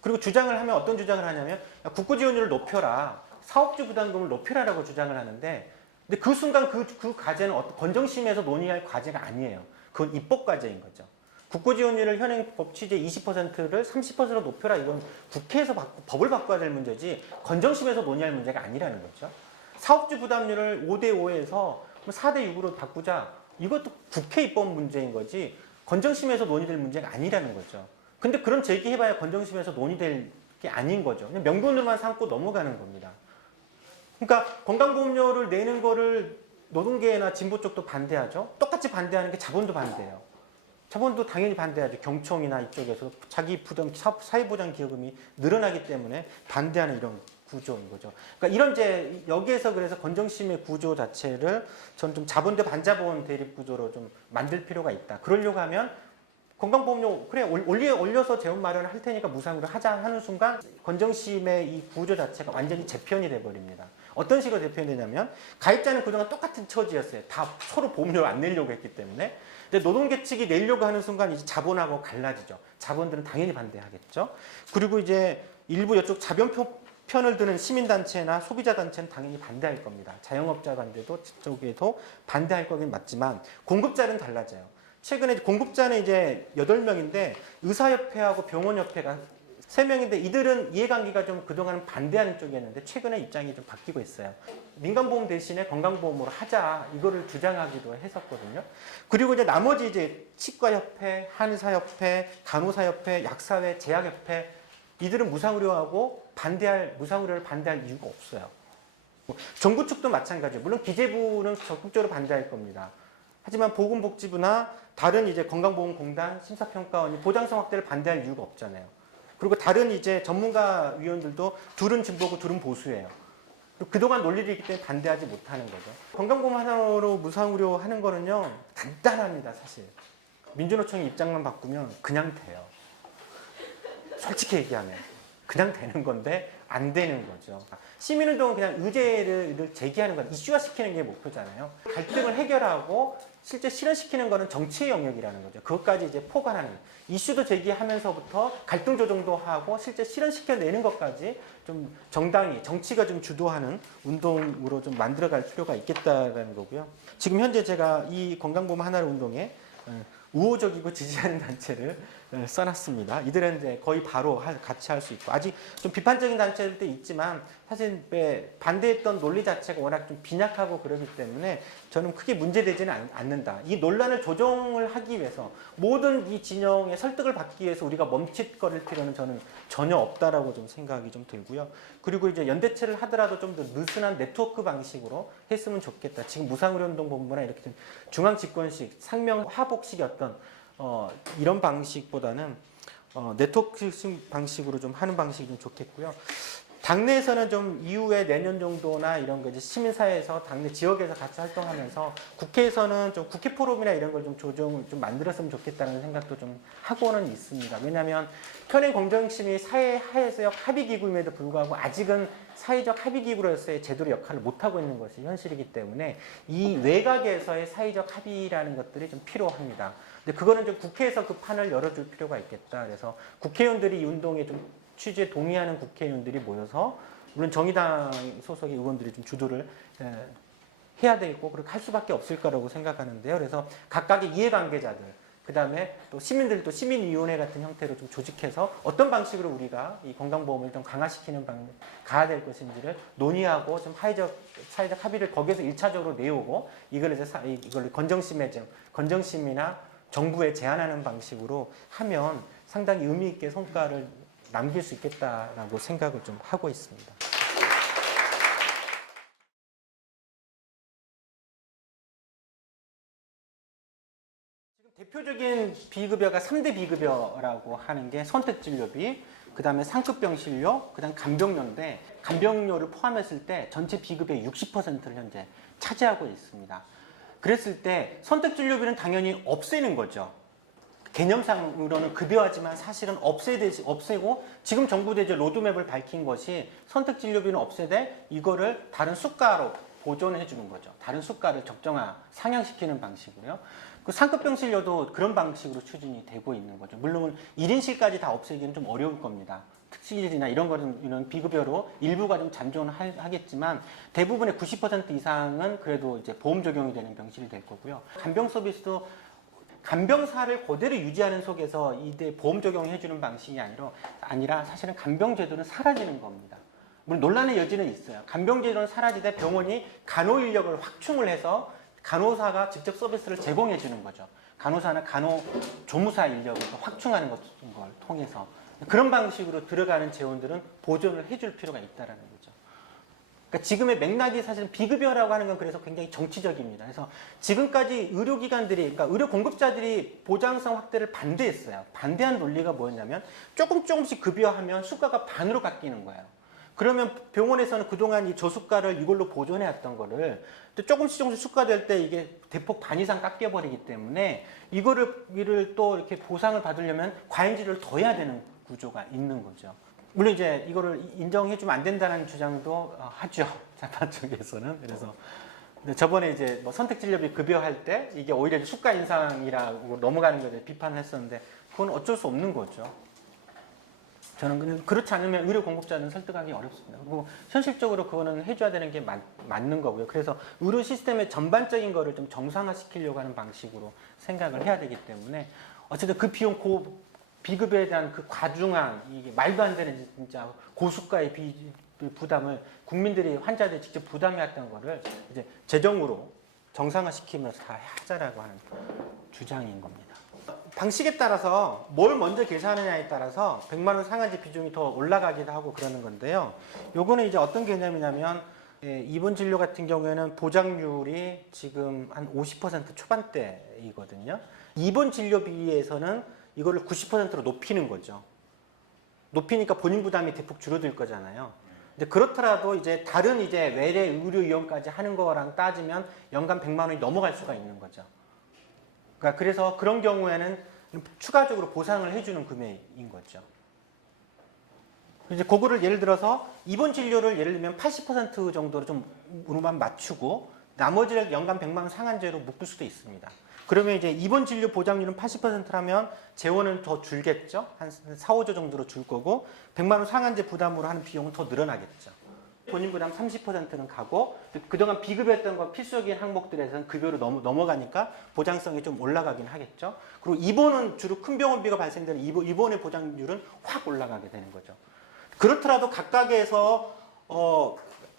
그리고 주장을 하면 어떤 주장을 하냐면 국고지원율을 높여라. 사업주 부담금을 높여라라고 주장을 하는데 근데 그 순간 그 과제는 건정심에서 논의할 과제가 아니에요. 그건 입법 과제인 거죠. 국고 지원율을 현행 법 취지의 20%를 30%로 높여라. 이건 국회에서 법을 바꿔야 될 문제지 건정심에서 논의할 문제가 아니라는 거죠. 사업주 부담률을 5대5에서 4대6으로 바꾸자. 이것도 국회 입법 문제인 거지 건정심에서 논의될 문제가 아니라는 거죠. 근데 그런 제기해봐야 건정심에서 논의될 게 아닌 거죠. 그냥 명분으로만 삼고 넘어가는 겁니다. 그러니까 건강보험료를 내는 거를 노동계나 진보 쪽도 반대하죠. 똑같이 반대하는 게 자본도 반대해요. 자본도 당연히 반대하죠. 경총이나 이쪽에서 자기 부담 사회보장기여금이 늘어나기 때문에 반대하는 이런 구조인 거죠. 그러니까 이런 이제 여기에서 그래서 건정심의 구조 자체를 전 좀 자본 대 반자본 대립 구조로 좀 만들 필요가 있다. 그러려고 하면 건강보험료 그래 올려서 재원 마련을 할 테니까 무상으로 하자 하는 순간 건정심의 이 구조 자체가 완전히 재편이 돼버립니다. 어떤 식으로 재편이 되냐면 가입자는 그동안 똑같은 처지였어요. 다 서로 보험료를 안 내려고 했기 때문에. 근데 노동계 측이 내려고 하는 순간 이제 자본하고 갈라지죠. 자본들은 당연히 반대하겠죠. 그리고 이제 일부 이쪽 자변편을 드는 시민단체나 소비자단체는 당연히 반대할 겁니다. 자영업자 반대도 저쪽에도 반대할 거긴 맞지만 공급자는 달라져요. 최근에 공급자는 이제 8명인데 의사협회하고 병원협회가 3명인데 이들은 이해관계가 좀 그동안은 반대하는 쪽이었는데 최근에 입장이 좀 바뀌고 있어요. 민간보험 대신에 건강보험으로 하자 이거를 주장하기도 했었거든요. 그리고 이제 나머지 이제 치과협회, 한의사협회, 간호사협회, 약사회, 제약협회 이들은 무상의료하고 무상의료를 반대할 이유가 없어요. 정부 측도 마찬가지예요. 물론 기재부는 적극적으로 반대할 겁니다. 하지만 보건복지부나 다른 이제 건강보험공단, 심사평가원이 보장성 확대를 반대할 이유가 없잖아요. 그리고 다른 이제 전문가 위원들도 둘은 진보고 둘은 보수예요. 그동안 논리를 있기 때문에 반대하지 못하는 거죠. 건강보험 하나로 무상의료 하는 거는요, 간단합니다, 사실. 민주노총 입장만 바꾸면 그냥 돼요. 솔직히 얘기하면. 그냥 되는 건데 안 되는 거죠. 시민운동은 그냥 의제를 제기하는 것, 이슈화 시키는 게 목표잖아요. 갈등을 해결하고 실제 실현시키는 거는 정치의 영역이라는 거죠. 그것까지 이제 포괄하는 이슈도 제기하면서부터 갈등 조정도 하고 실제 실현시켜내는 것까지 좀 정당히 정치가 좀 주도하는 운동으로 좀 만들어갈 필요가 있겠다라는 거고요. 지금 현재 제가 이 건강보험 하나를 운동에 우호적이고 지지하는 단체를 써놨습니다. 이들은 이제 거의 바로 같이 할 수 있고 아직 좀 비판적인 단체들도 있지만 사실 반대했던 논리 자체가 워낙 좀 빈약하고 그러기 때문에 저는 크게 문제되지는 않는다. 이 논란을 조정을 하기 위해서 모든 이 진영의 설득을 받기 위해서 우리가 멈칫거릴 필요는 저는 전혀 없다라고 좀 생각이 좀 들고요. 그리고 이제 연대체를 하더라도 좀 더 느슨한 네트워크 방식으로 했으면 좋겠다. 지금 무상의료운동본부나 이렇게 좀 중앙집권식, 상명 하복식의 어떤 이런 방식보다는 네트워크 방식으로 좀 하는 방식이 좀 좋겠고요. 당내에서는 좀 이후에 내년 정도나 이런 거 이제 시민사회에서 당내 지역에서 같이 활동하면서 국회에서는 좀 국회 포럼이나 이런 걸 좀 조정을 좀 만들었으면 좋겠다는 생각도 좀 하고는 있습니다. 왜냐하면 현행 공정심이 사회적 합의기구임에도 불구하고 아직은 사회적 합의기구로서의 제대로 역할을 못하고 있는 것이 현실이기 때문에 이 외곽에서의 사회적 합의라는 것들이 좀 필요합니다. 근데 그거는 좀 국회에서 그 판을 열어줄 필요가 있겠다. 그래서 국회의원들이 이 운동에 좀 취지에 동의하는 국회의원들이 모여서 물론 정의당 소속의 의원들이 좀 주도를 해야 되고 그렇게 할 수밖에 없을 거라고 생각하는데요. 그래서 각각의 이해관계자들 그 다음에 또 시민들도 시민위원회 같은 형태로 좀 조직해서 어떤 방식으로 우리가 이 건강보험을 좀 강화시키는 방향 가야 될 것인지를 논의하고 좀 사회적 합의를 거기에서 1차적으로 내오고 이걸 건정심이나 정부에 제안하는 방식으로 하면 상당히 의미 있게 성과를 남길 수 있겠다라고 생각을 좀 하고 있습니다. 지금 대표적인 비급여가 3대 비급여라고 하는 게 선택진료비, 그 다음에 상급병실료, 그 다음 간병료인데 간병료를 포함했을 때 전체 비급여의 60%를 현재 차지하고 있습니다. 그랬을 때 선택진료비는 당연히 없애는 거죠. 개념상으로는 급여하지만 사실은 없애고 지금 정부도 이제 로드맵을 밝힌 것이 선택진료비는 없애되 이거를 다른 수가로 보존해 주는 거죠. 다른 수가를 상향시키는 방식으로요. 그 상급병실료도 그런 방식으로 추진이 되고 있는 거죠. 물론 1인실까지 다 없애기는 좀 어려울 겁니다. 특실이나 이런 비급여로 일부가 좀 잠존 하겠지만 대부분의 90% 이상은 그래도 이제 보험 적용이 되는 병실이 될 거고요. 간병 서비스도 간병사를 그대로 유지하는 속에서 이대 보험 적용해 주는 방식이 아니라 사실은 간병제도는 사라지는 겁니다. 물론 논란의 여지는 있어요. 간병제도는 사라지되 병원이 간호 인력을 확충을 해서 간호사가 직접 서비스를 제공해 주는 거죠. 간호사나 간호조무사 인력을 확충하는 걸 통해서 그런 방식으로 들어가는 재원들은 보존을 해줄 필요가 있다는 거죠. 그러니까 지금의 맥락이 사실은 비급여라고 하는 건 그래서 굉장히 정치적입니다. 그래서 지금까지 의료기관들이, 그러니까 의료 공급자들이 보장성 확대를 반대했어요. 반대한 논리가 뭐였냐면 조금씩 급여하면 수가가 반으로 깎이는 거예요. 그러면 병원에서는 그동안 이 저수가를 이걸로 보존해왔던 거를 또 조금씩 수가될 때 이게 대폭 반 이상 깎여버리기 때문에 이를 또 이렇게 보상을 받으려면 과잉지를 더 해야 되는 구조가 있는 거죠. 물론 이제 이거를 인정해주면 안 된다는 주장도 하죠. 재판 쪽에서는. 그래서 저번에 이제 뭐 선택진료비 급여할 때 이게 오히려 수가 인상이라고 넘어가는 거에 비판을 했었는데 그건 어쩔 수 없는 거죠. 저는 그렇지 않으면 의료 공급자는 설득하기 어렵습니다. 그리고 현실적으로 그거는 해줘야 되는 게 맞는 거고요. 그래서 의료 시스템의 전반적인 거를 좀 정상화시키려고 하는 방식으로 생각을 해야 되기 때문에 어쨌든 그 비용 비급여에 대한 그 과중한 이게 말도 안 되는 진짜 고수가의 부담을 국민들이 환자들이 직접 부담해왔던 거를 이제 재정으로 정상화시키면서 다 하자라고 하는 주장인 겁니다. 방식에 따라서 뭘 먼저 계산하느냐에 따라서 100만 원 상한제 비중이 더 올라가기도 하고 그러는 건데요. 요거는 이제 어떤 개념이냐면 입원 진료 같은 경우에는 보장률이 지금 한 50% 초반대이거든요. 입원 진료비에서는 이거를 90%로 높이는 거죠. 높이니까 본인 부담이 대폭 줄어들 거잖아요. 근데 그렇더라도 이제 다른 이제 외래 의료 이용까지 하는 거랑 따지면 연간 100만 원이 넘어갈 수가 있는 거죠. 그러니까 그래서 그런 경우에는 추가적으로 보상을 해주는 금액인 거죠. 이제 그거를 예를 들어서 입원 진료를 예를 들면 80% 정도로 좀으로만 맞추고 나머지를 연간 100만 원 상한제로 묶을 수도 있습니다. 그러면 이제 입원 진료 보장률은 80%라면 재원은 더 줄겠죠. 한 4, 5조 정도로 줄 거고 100만 원 상한제 부담으로 하는 비용은 더 늘어나겠죠. 본인 부담 30%는 가고 그동안 비급여했던 거 필수적인 항목들에서는 급여로 넘어가니까 보장성이 좀 올라가긴 하겠죠. 그리고 입원은 주로 큰 병원비가 발생되는 입원의 보장률은 확 올라가게 되는 거죠. 그렇더라도 각각에서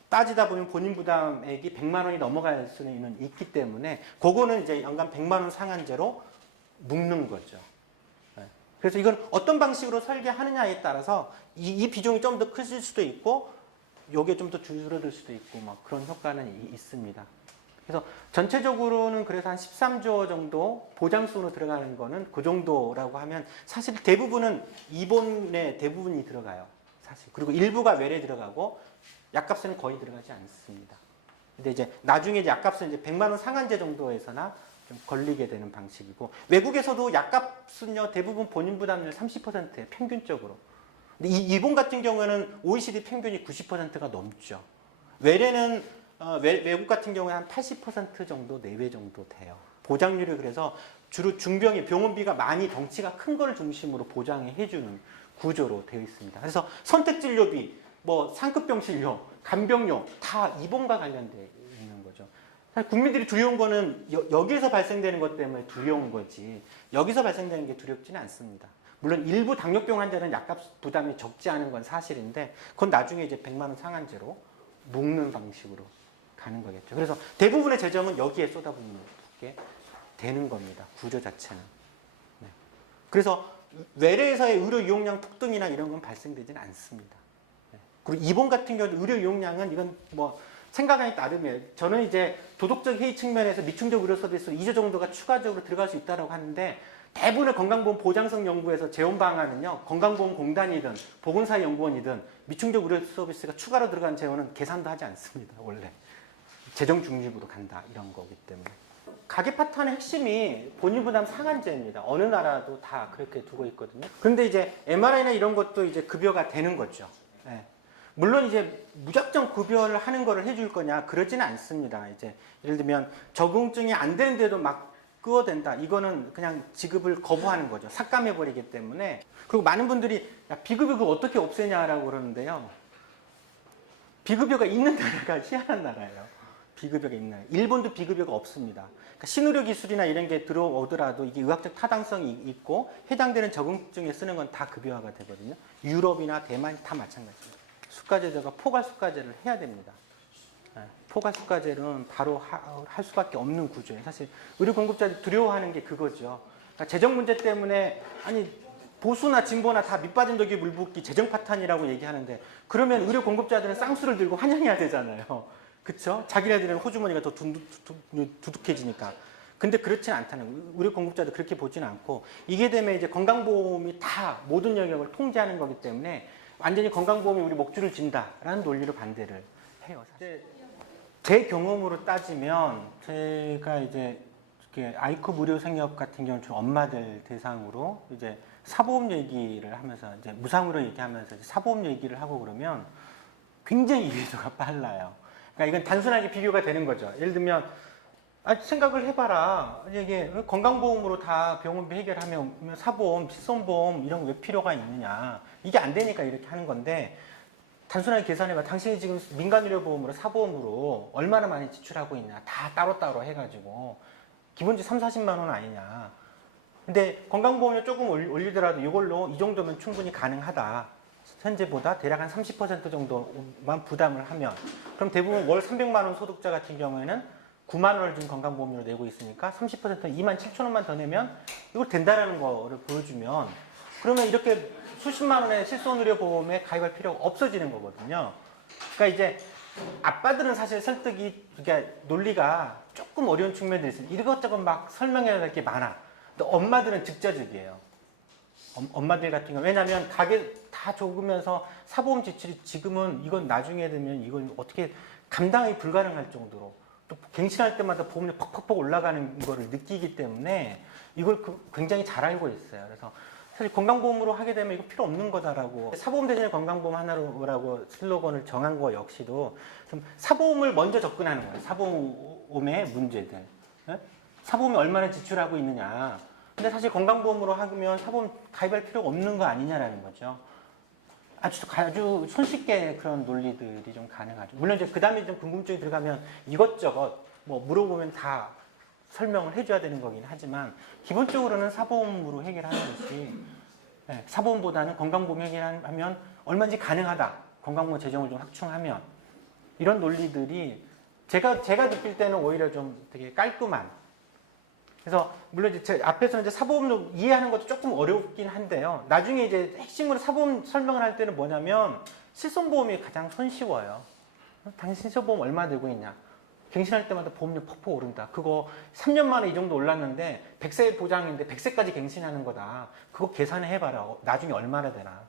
따지다 보면 본인 부담액이 100만 원이 넘어갈 수는 있기 때문에 그거는 이제 연간 100만 원 상한제로 묶는 거죠. 그래서 이건 어떤 방식으로 설계하느냐에 따라서 이 비중이 좀 더 크실 수도 있고 요게 좀 더 줄어들 수도 있고 막 그런 효과는 있습니다. 그래서 전체적으로는 그래서 한 13조 정도 보장수로 들어가는 거는 그 정도라고 하면 사실 대부분은 입원에 대부분이 들어가요. 사실. 그리고 일부가 외래 들어가고 약값은 거의 들어가지 않습니다. 근데 이제 나중에 이제 약값은 이제 100만 원 상한제 정도에서나 좀 걸리게 되는 방식이고 외국에서도 약값은요 대부분 본인 부담률 30%예요. 평균적으로. 근데 일본 같은 경우에는 OECD 평균이 90%가 넘죠. 외래는 외국 같은 경우에 한 80% 정도 내외 정도 돼요. 보장률이 그래서 주로 중병이 병원비가 많이 덩치가 큰 걸 중심으로 보장해주는 구조로 되어 있습니다. 그래서 선택진료비, 뭐 상급병 진료, 간병료 다 입원과 관련되어 있는 거죠. 사실 국민들이 두려운 거는 여기에서 발생되는 것 때문에 두려운 거지 여기서 발생되는 게 두렵지는 않습니다. 물론 일부 당뇨병 환자는 약값 부담이 적지 않은 건 사실인데 그건 나중에 이제 100만 원 상한제로 묶는 방식으로 가는 거겠죠. 그래서 대부분의 재정은 여기에 쏟아붓게 되는 겁니다. 구조 자체는. 네. 그래서 외래에서의 의료 이용량 폭등이나 이런 건 발생되지는 않습니다. 네. 그리고 입원 같은 경우 의료 이용량은 이건 뭐 생각하기 나름이에요. 저는 이제 도덕적 해이 측면에서 미충족 의료 서비스 2조 정도가 추가적으로 들어갈 수 있다고 하는데 대부분의 건강보험 보장성 연구에서 재원 방안은요 건강보험공단이든 보건사연구원이든 미충족 의료 서비스가 추가로 들어간 재원은 계산도 하지 않습니다. 원래 재정 중립으로 간다 이런 거기 때문에 가계 파탄의 핵심이 본인 부담 상한제입니다. 어느 나라도 다 그렇게 두고 있거든요. 그런데 이제 MRI나 이런 것도 이제 급여가 되는 거죠. 네. 물론 이제 무작정 급여를 하는 거를 해줄 거냐 그러지는 않습니다. 이제 예를 들면 적응증이 안 되는데도 막 끄어댄다. 이거는 그냥 지급을 거부하는 거죠. 삭감해버리기 때문에. 그리고 많은 분들이 야, 비급여 그거 어떻게 없애냐라고 그러는데요. 비급여가 있는 나라가 희한한 나라예요. 비급여가 있나요? 일본도 비급여가 없습니다. 그러니까 신의료 기술이나 이런 게 들어오더라도 이게 의학적 타당성이 있고 해당되는 적응증에 쓰는 건 다 급여화가 되거든요. 유럽이나 대만 다 마찬가지입니다. 수가제도가 포괄수가제를 해야 됩니다. 포괄수가제는 바로 할 수밖에 없는 구조예요. 사실 의료 공급자들이 두려워하는 게 그거죠. 그러니까 재정 문제 때문에 아니 보수나 진보나 다 밑빠진 독에 물붓기 재정 파탄이라고 얘기하는데 그러면 의료 공급자들은 쌍수를 들고 환영해야 되잖아요. 그렇죠? 자기네들은 호주머니가 더 두둑해지니까. 근데 그렇진 않다는 의료 공급자도 그렇게 보지는 않고 이게 되면 이제 건강보험이 다 모든 영역을 통제하는 거기 때문에 완전히 건강보험이 우리 목줄을 진다라는 논리로 반대를 해요. 사실 제 경험으로 따지면 제가 이제 이렇게 아이코 무료 생협 같은 경우는 주로 엄마들 대상으로 이제 사보험 얘기를 하면서 이제 무상으로 얘기하면서 이제 사보험 얘기를 하고 그러면 굉장히 이해도가 빨라요. 그러니까 이건 단순하게 비교가 되는 거죠. 예를 들면 생각을 해봐라. 이게 건강보험으로 다 병원비 해결하면 사보험, 실손보험 이런 거 왜 필요가 있느냐. 이게 안 되니까 이렇게 하는 건데 단순하게 계산해봐. 당신이 지금 민간의료보험으로 사보험으로 얼마나 많이 지출하고 있냐. 다 따로따로 해가지고 기본적으로 3, 40만 원 아니냐. 근데 건강보험료 조금 올리더라도 이걸로 이 정도면 충분히 가능하다. 현재보다 대략 한 30% 정도만 부담을 하면 그럼 대부분 월 300만 원 소득자 같은 경우에는 9만 원을 지금 건강보험료로 내고 있으니까 30% 2만 7천 원만 더 내면 이걸 된다라는 거를 보여주면 그러면 이렇게 수십만 원의 실손의료보험에 가입할 필요가 없어지는 거거든요. 그러니까 이제 아빠들은 사실 설득이 그러니까 논리가 조금 어려운 측면들이 있어요. 이것저것 막 설명해야 될 게 많아. 근데 엄마들은 즉자적이에요. 엄마들 같은 경우 왜냐하면 가게 다 적으면서 사보험 지출이 지금은 이건 나중에 되면 이건 어떻게 감당이 불가능할 정도로 또 갱신할 때마다 보험료 퍽퍽퍽 올라가는 거를 느끼기 때문에 이걸 굉장히 잘 알고 있어요. 그래서 사실 건강보험으로 하게 되면 이거 필요 없는 거다라고 사보험 대신에 건강보험 하나로라고 슬로건을 정한 거 역시도 좀 사보험을 먼저 접근하는 거예요. 사보험의 문제들. 사보험이 얼마나 지출하고 있느냐. 근데 사실 건강보험으로 하면 사보험 가입할 필요가 없는 거 아니냐라는 거죠. 아주 손쉽게 그런 논리들이 좀 가능하죠. 물론 이제 그 다음에 좀 궁금증이 들어가면 이것저것 뭐 물어보면 다 설명을 해줘야 되는 거긴 하지만 기본적으로는 사보험으로 해결하는 것이 사보험보다는 건강보험 해결하면 얼마든지 가능하다. 건강보험 재정을 좀 확충하면 이런 논리들이 제가 느낄 때는 오히려 좀 되게 깔끔한 그래서 물론 이제 제 앞에서 이제 사보험도 이해하는 것도 조금 어렵긴 한데요. 나중에 이제 핵심으로 사보험 설명을 할 때는 뭐냐면 실손보험이 가장 손쉬워요. 당신 실손보험 얼마 들고 있냐? 갱신할 때마다 보험료 퍽퍽 오른다. 그거 3년 만에 이 정도 올랐는데 100세 보장인데 100세까지 갱신하는 거다. 그거 계산해 해봐라. 나중에 얼마나 되나.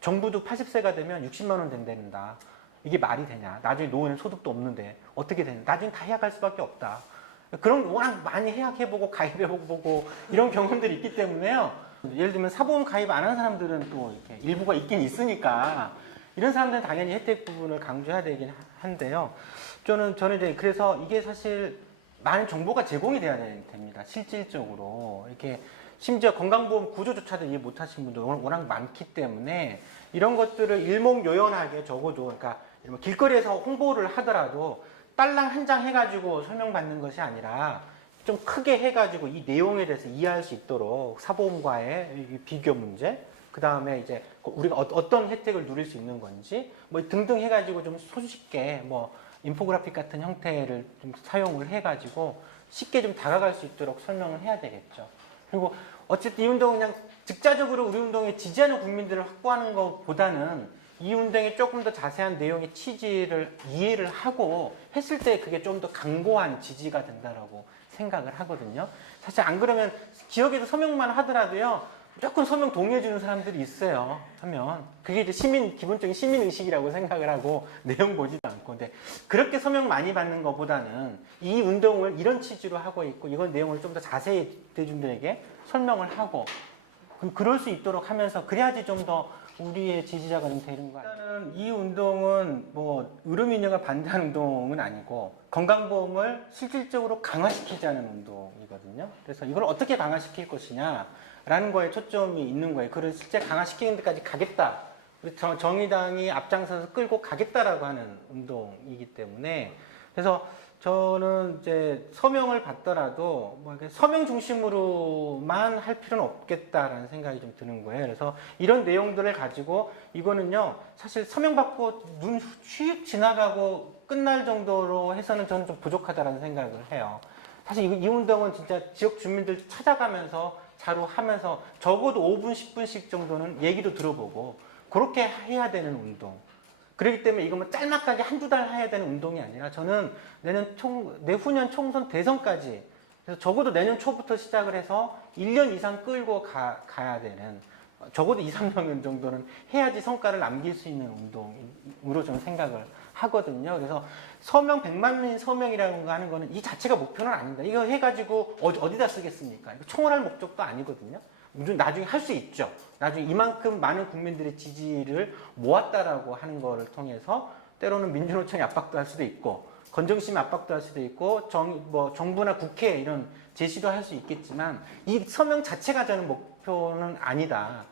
정부도 80세가 되면 60만 원 된다는다. 이게 말이 되냐? 나중에 노후에는 소득도 없는데 어떻게 되냐? 나중에 다 해약할 수밖에 없다. 그런 워낙 많이 해약해보고 가입해보고 이런 경험들이 있기 때문에요. 예를 들면 사보험 가입 안 한 사람들은 또 이렇게 일부가 있긴 있으니까 이런 사람들은 당연히 혜택 부분을 강조해야 되긴 한데요. 저는 이제 그래서 이게 사실 많은 정보가 제공이 돼야 됩니다. 실질적으로 이렇게 심지어 건강보험 구조조차도 이해 못하신 분들 워낙 많기 때문에 이런 것들을 일목요연하게 적어도 그러니까 길거리에서 홍보를 하더라도 딸랑 한 장 해가지고 설명받는 것이 아니라 좀 크게 해가지고 이 내용에 대해서 이해할 수 있도록 사보험과의 비교 문제, 그 다음에 이제 우리가 어떤 혜택을 누릴 수 있는 건지 뭐 등등 해가지고 좀 손쉽게 뭐 인포그래픽 같은 형태를 좀 사용을 해가지고 쉽게 좀 다가갈 수 있도록 설명을 해야 되겠죠. 그리고 어쨌든 이 운동은 그냥 즉자적으로 우리 운동에 지지하는 국민들을 확보하는 것보다는 이 운동에 조금 더 자세한 내용의 취지를 이해를 하고 했을 때 그게 좀 더 강고한 지지가 된다라고 생각을 하거든요. 사실 안 그러면 지역에서 서명만 하더라도요. 무조건 서명 동의해주는 사람들이 있어요. 하면 그게 이제 기본적인 시민의식이라고 생각을 하고 내용 보지도 않고 근데 그렇게 서명 많이 받는 것보다는 이 운동을 이런 취지로 하고 있고 이건 내용을 좀 더 자세히 대중들에게 설명을 하고 그럴 수 있도록 하면서 그래야지 좀 더 우리의 지지자가 좀 되는 거 아니에요. 일단은 이 운동은 뭐 의료민영을 반대하는 운동은 아니고 건강보험을 실질적으로 강화시키자는 운동이거든요. 그래서 이걸 어떻게 강화시킬 것이냐라는 거에 초점이 있는 거예요. 그걸 실제 강화시키는 데까지 가겠다. 우리 정의당이 앞장서서 끌고 가겠다라고 하는 운동이기 때문에 그래서 저는 이제 서명을 받더라도 뭐 이렇게 서명 중심으로만 할 필요는 없겠다라는 생각이 좀 드는 거예요. 그래서 이런 내용들을 가지고 이거는요, 사실 서명 받고 눈 휙 지나가고 끝날 정도로 해서는 저는 좀 부족하다라는 생각을 해요. 사실 이 운동은 진짜 지역 주민들 찾아가면서 자료하면서 적어도 5분, 10분씩 정도는 얘기도 들어보고 그렇게 해야 되는 운동. 그렇기 때문에 이거 뭐 짤막하게 한두 달 해야 되는 운동이 아니라 저는 내후년 총선 대선까지 그래서 적어도 내년 초부터 시작을 해서 1년 이상 끌고 가야 되는 적어도 2, 3년 정도는 해야지 성과를 남길 수 있는 운동으로 저는 생각을 하거든요. 그래서 서명 100만 명 서명이라고 하는 거는 이 자체가 목표는 아닙니다. 이거 해가지고 어디다 쓰겠습니까? 이거 총괄할 목적도 아니거든요. 나중에 할 수 있죠. 나중에 이만큼 많은 국민들의 지지를 모았다라고 하는 거를 통해서 때로는 민주노총의 압박도 할 수도 있고 건정심 압박도 할 수도 있고 정부나 국회 이런 제시도 할 수 있겠지만 이 서명 자체가 저는 목표는 아니다.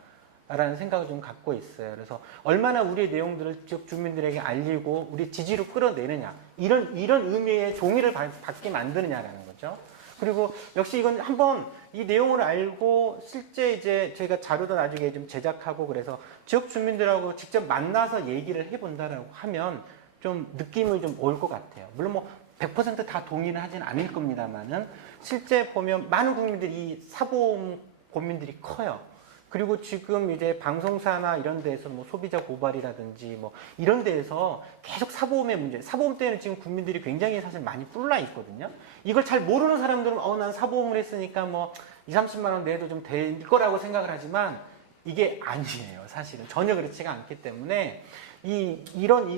라는 생각을 좀 갖고 있어요. 그래서 얼마나 우리의 내용들을 지역 주민들에게 알리고 우리 지지로 끌어내느냐 이런 의미의 종이를 받게 만드느냐라는 거죠. 그리고 역시 이건 한번 이 내용을 알고 실제 이제 저희가 자료도 나중에 좀 제작하고 그래서 지역 주민들하고 직접 만나서 얘기를 해본다라고 하면 좀 느낌이 좀 올 것 같아요. 물론 뭐 100%다 동의는 하진 않을 겁니다만은 실제 보면 많은 국민들이 이 사보험 고민들이 커요. 그리고 지금 이제 방송사나 이런 데에서 뭐 소비자 고발이라든지 뭐 이런 데에서 계속 사보험의 문제, 사보험 때는 지금 국민들이 굉장히 사실 많이 뿔나 있거든요. 이걸 잘 모르는 사람들은 난 사보험을 했으니까 뭐 2, 30만 원 내도 좀 될 거라고 생각을 하지만 이게 아니에요. 사실은 전혀 그렇지가 않기 때문에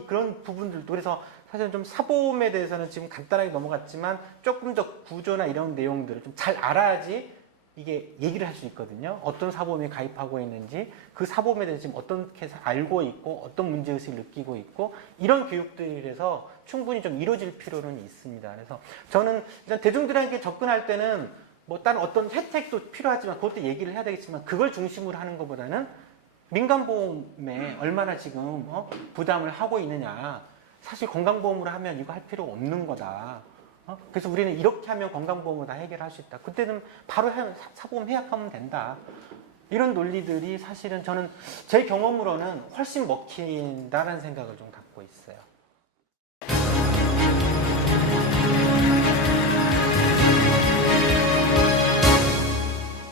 그런 부분들도 그래서 사실은 좀 사보험에 대해서는 지금 간단하게 넘어갔지만 조금 더 구조나 이런 내용들을 좀 잘 알아야지 이게 얘기를 할 수 있거든요. 어떤 사보험에 가입하고 있는지, 그 사보험에 대해서 지금 어떻게 알고 있고, 어떤 문제의식을 느끼고 있고, 이런 교육들에서 충분히 좀 이루어질 필요는 있습니다. 그래서 저는 일단 대중들에게 접근할 때는 뭐 다른 어떤 혜택도 필요하지만 그것도 얘기를 해야 되겠지만 그걸 중심으로 하는 것보다는 민간보험에 얼마나 지금 부담을 하고 있느냐. 사실 건강보험으로 하면 이거 할 필요 없는 거다. 그래서 우리는 이렇게 하면 건강보험으로 다 해결할 수 있다. 그때는 바로 사보험 해약하면 된다. 이런 논리들이 사실은 저는 제 경험으로는 훨씬 먹힌다는 생각을 좀 갖고 있어요.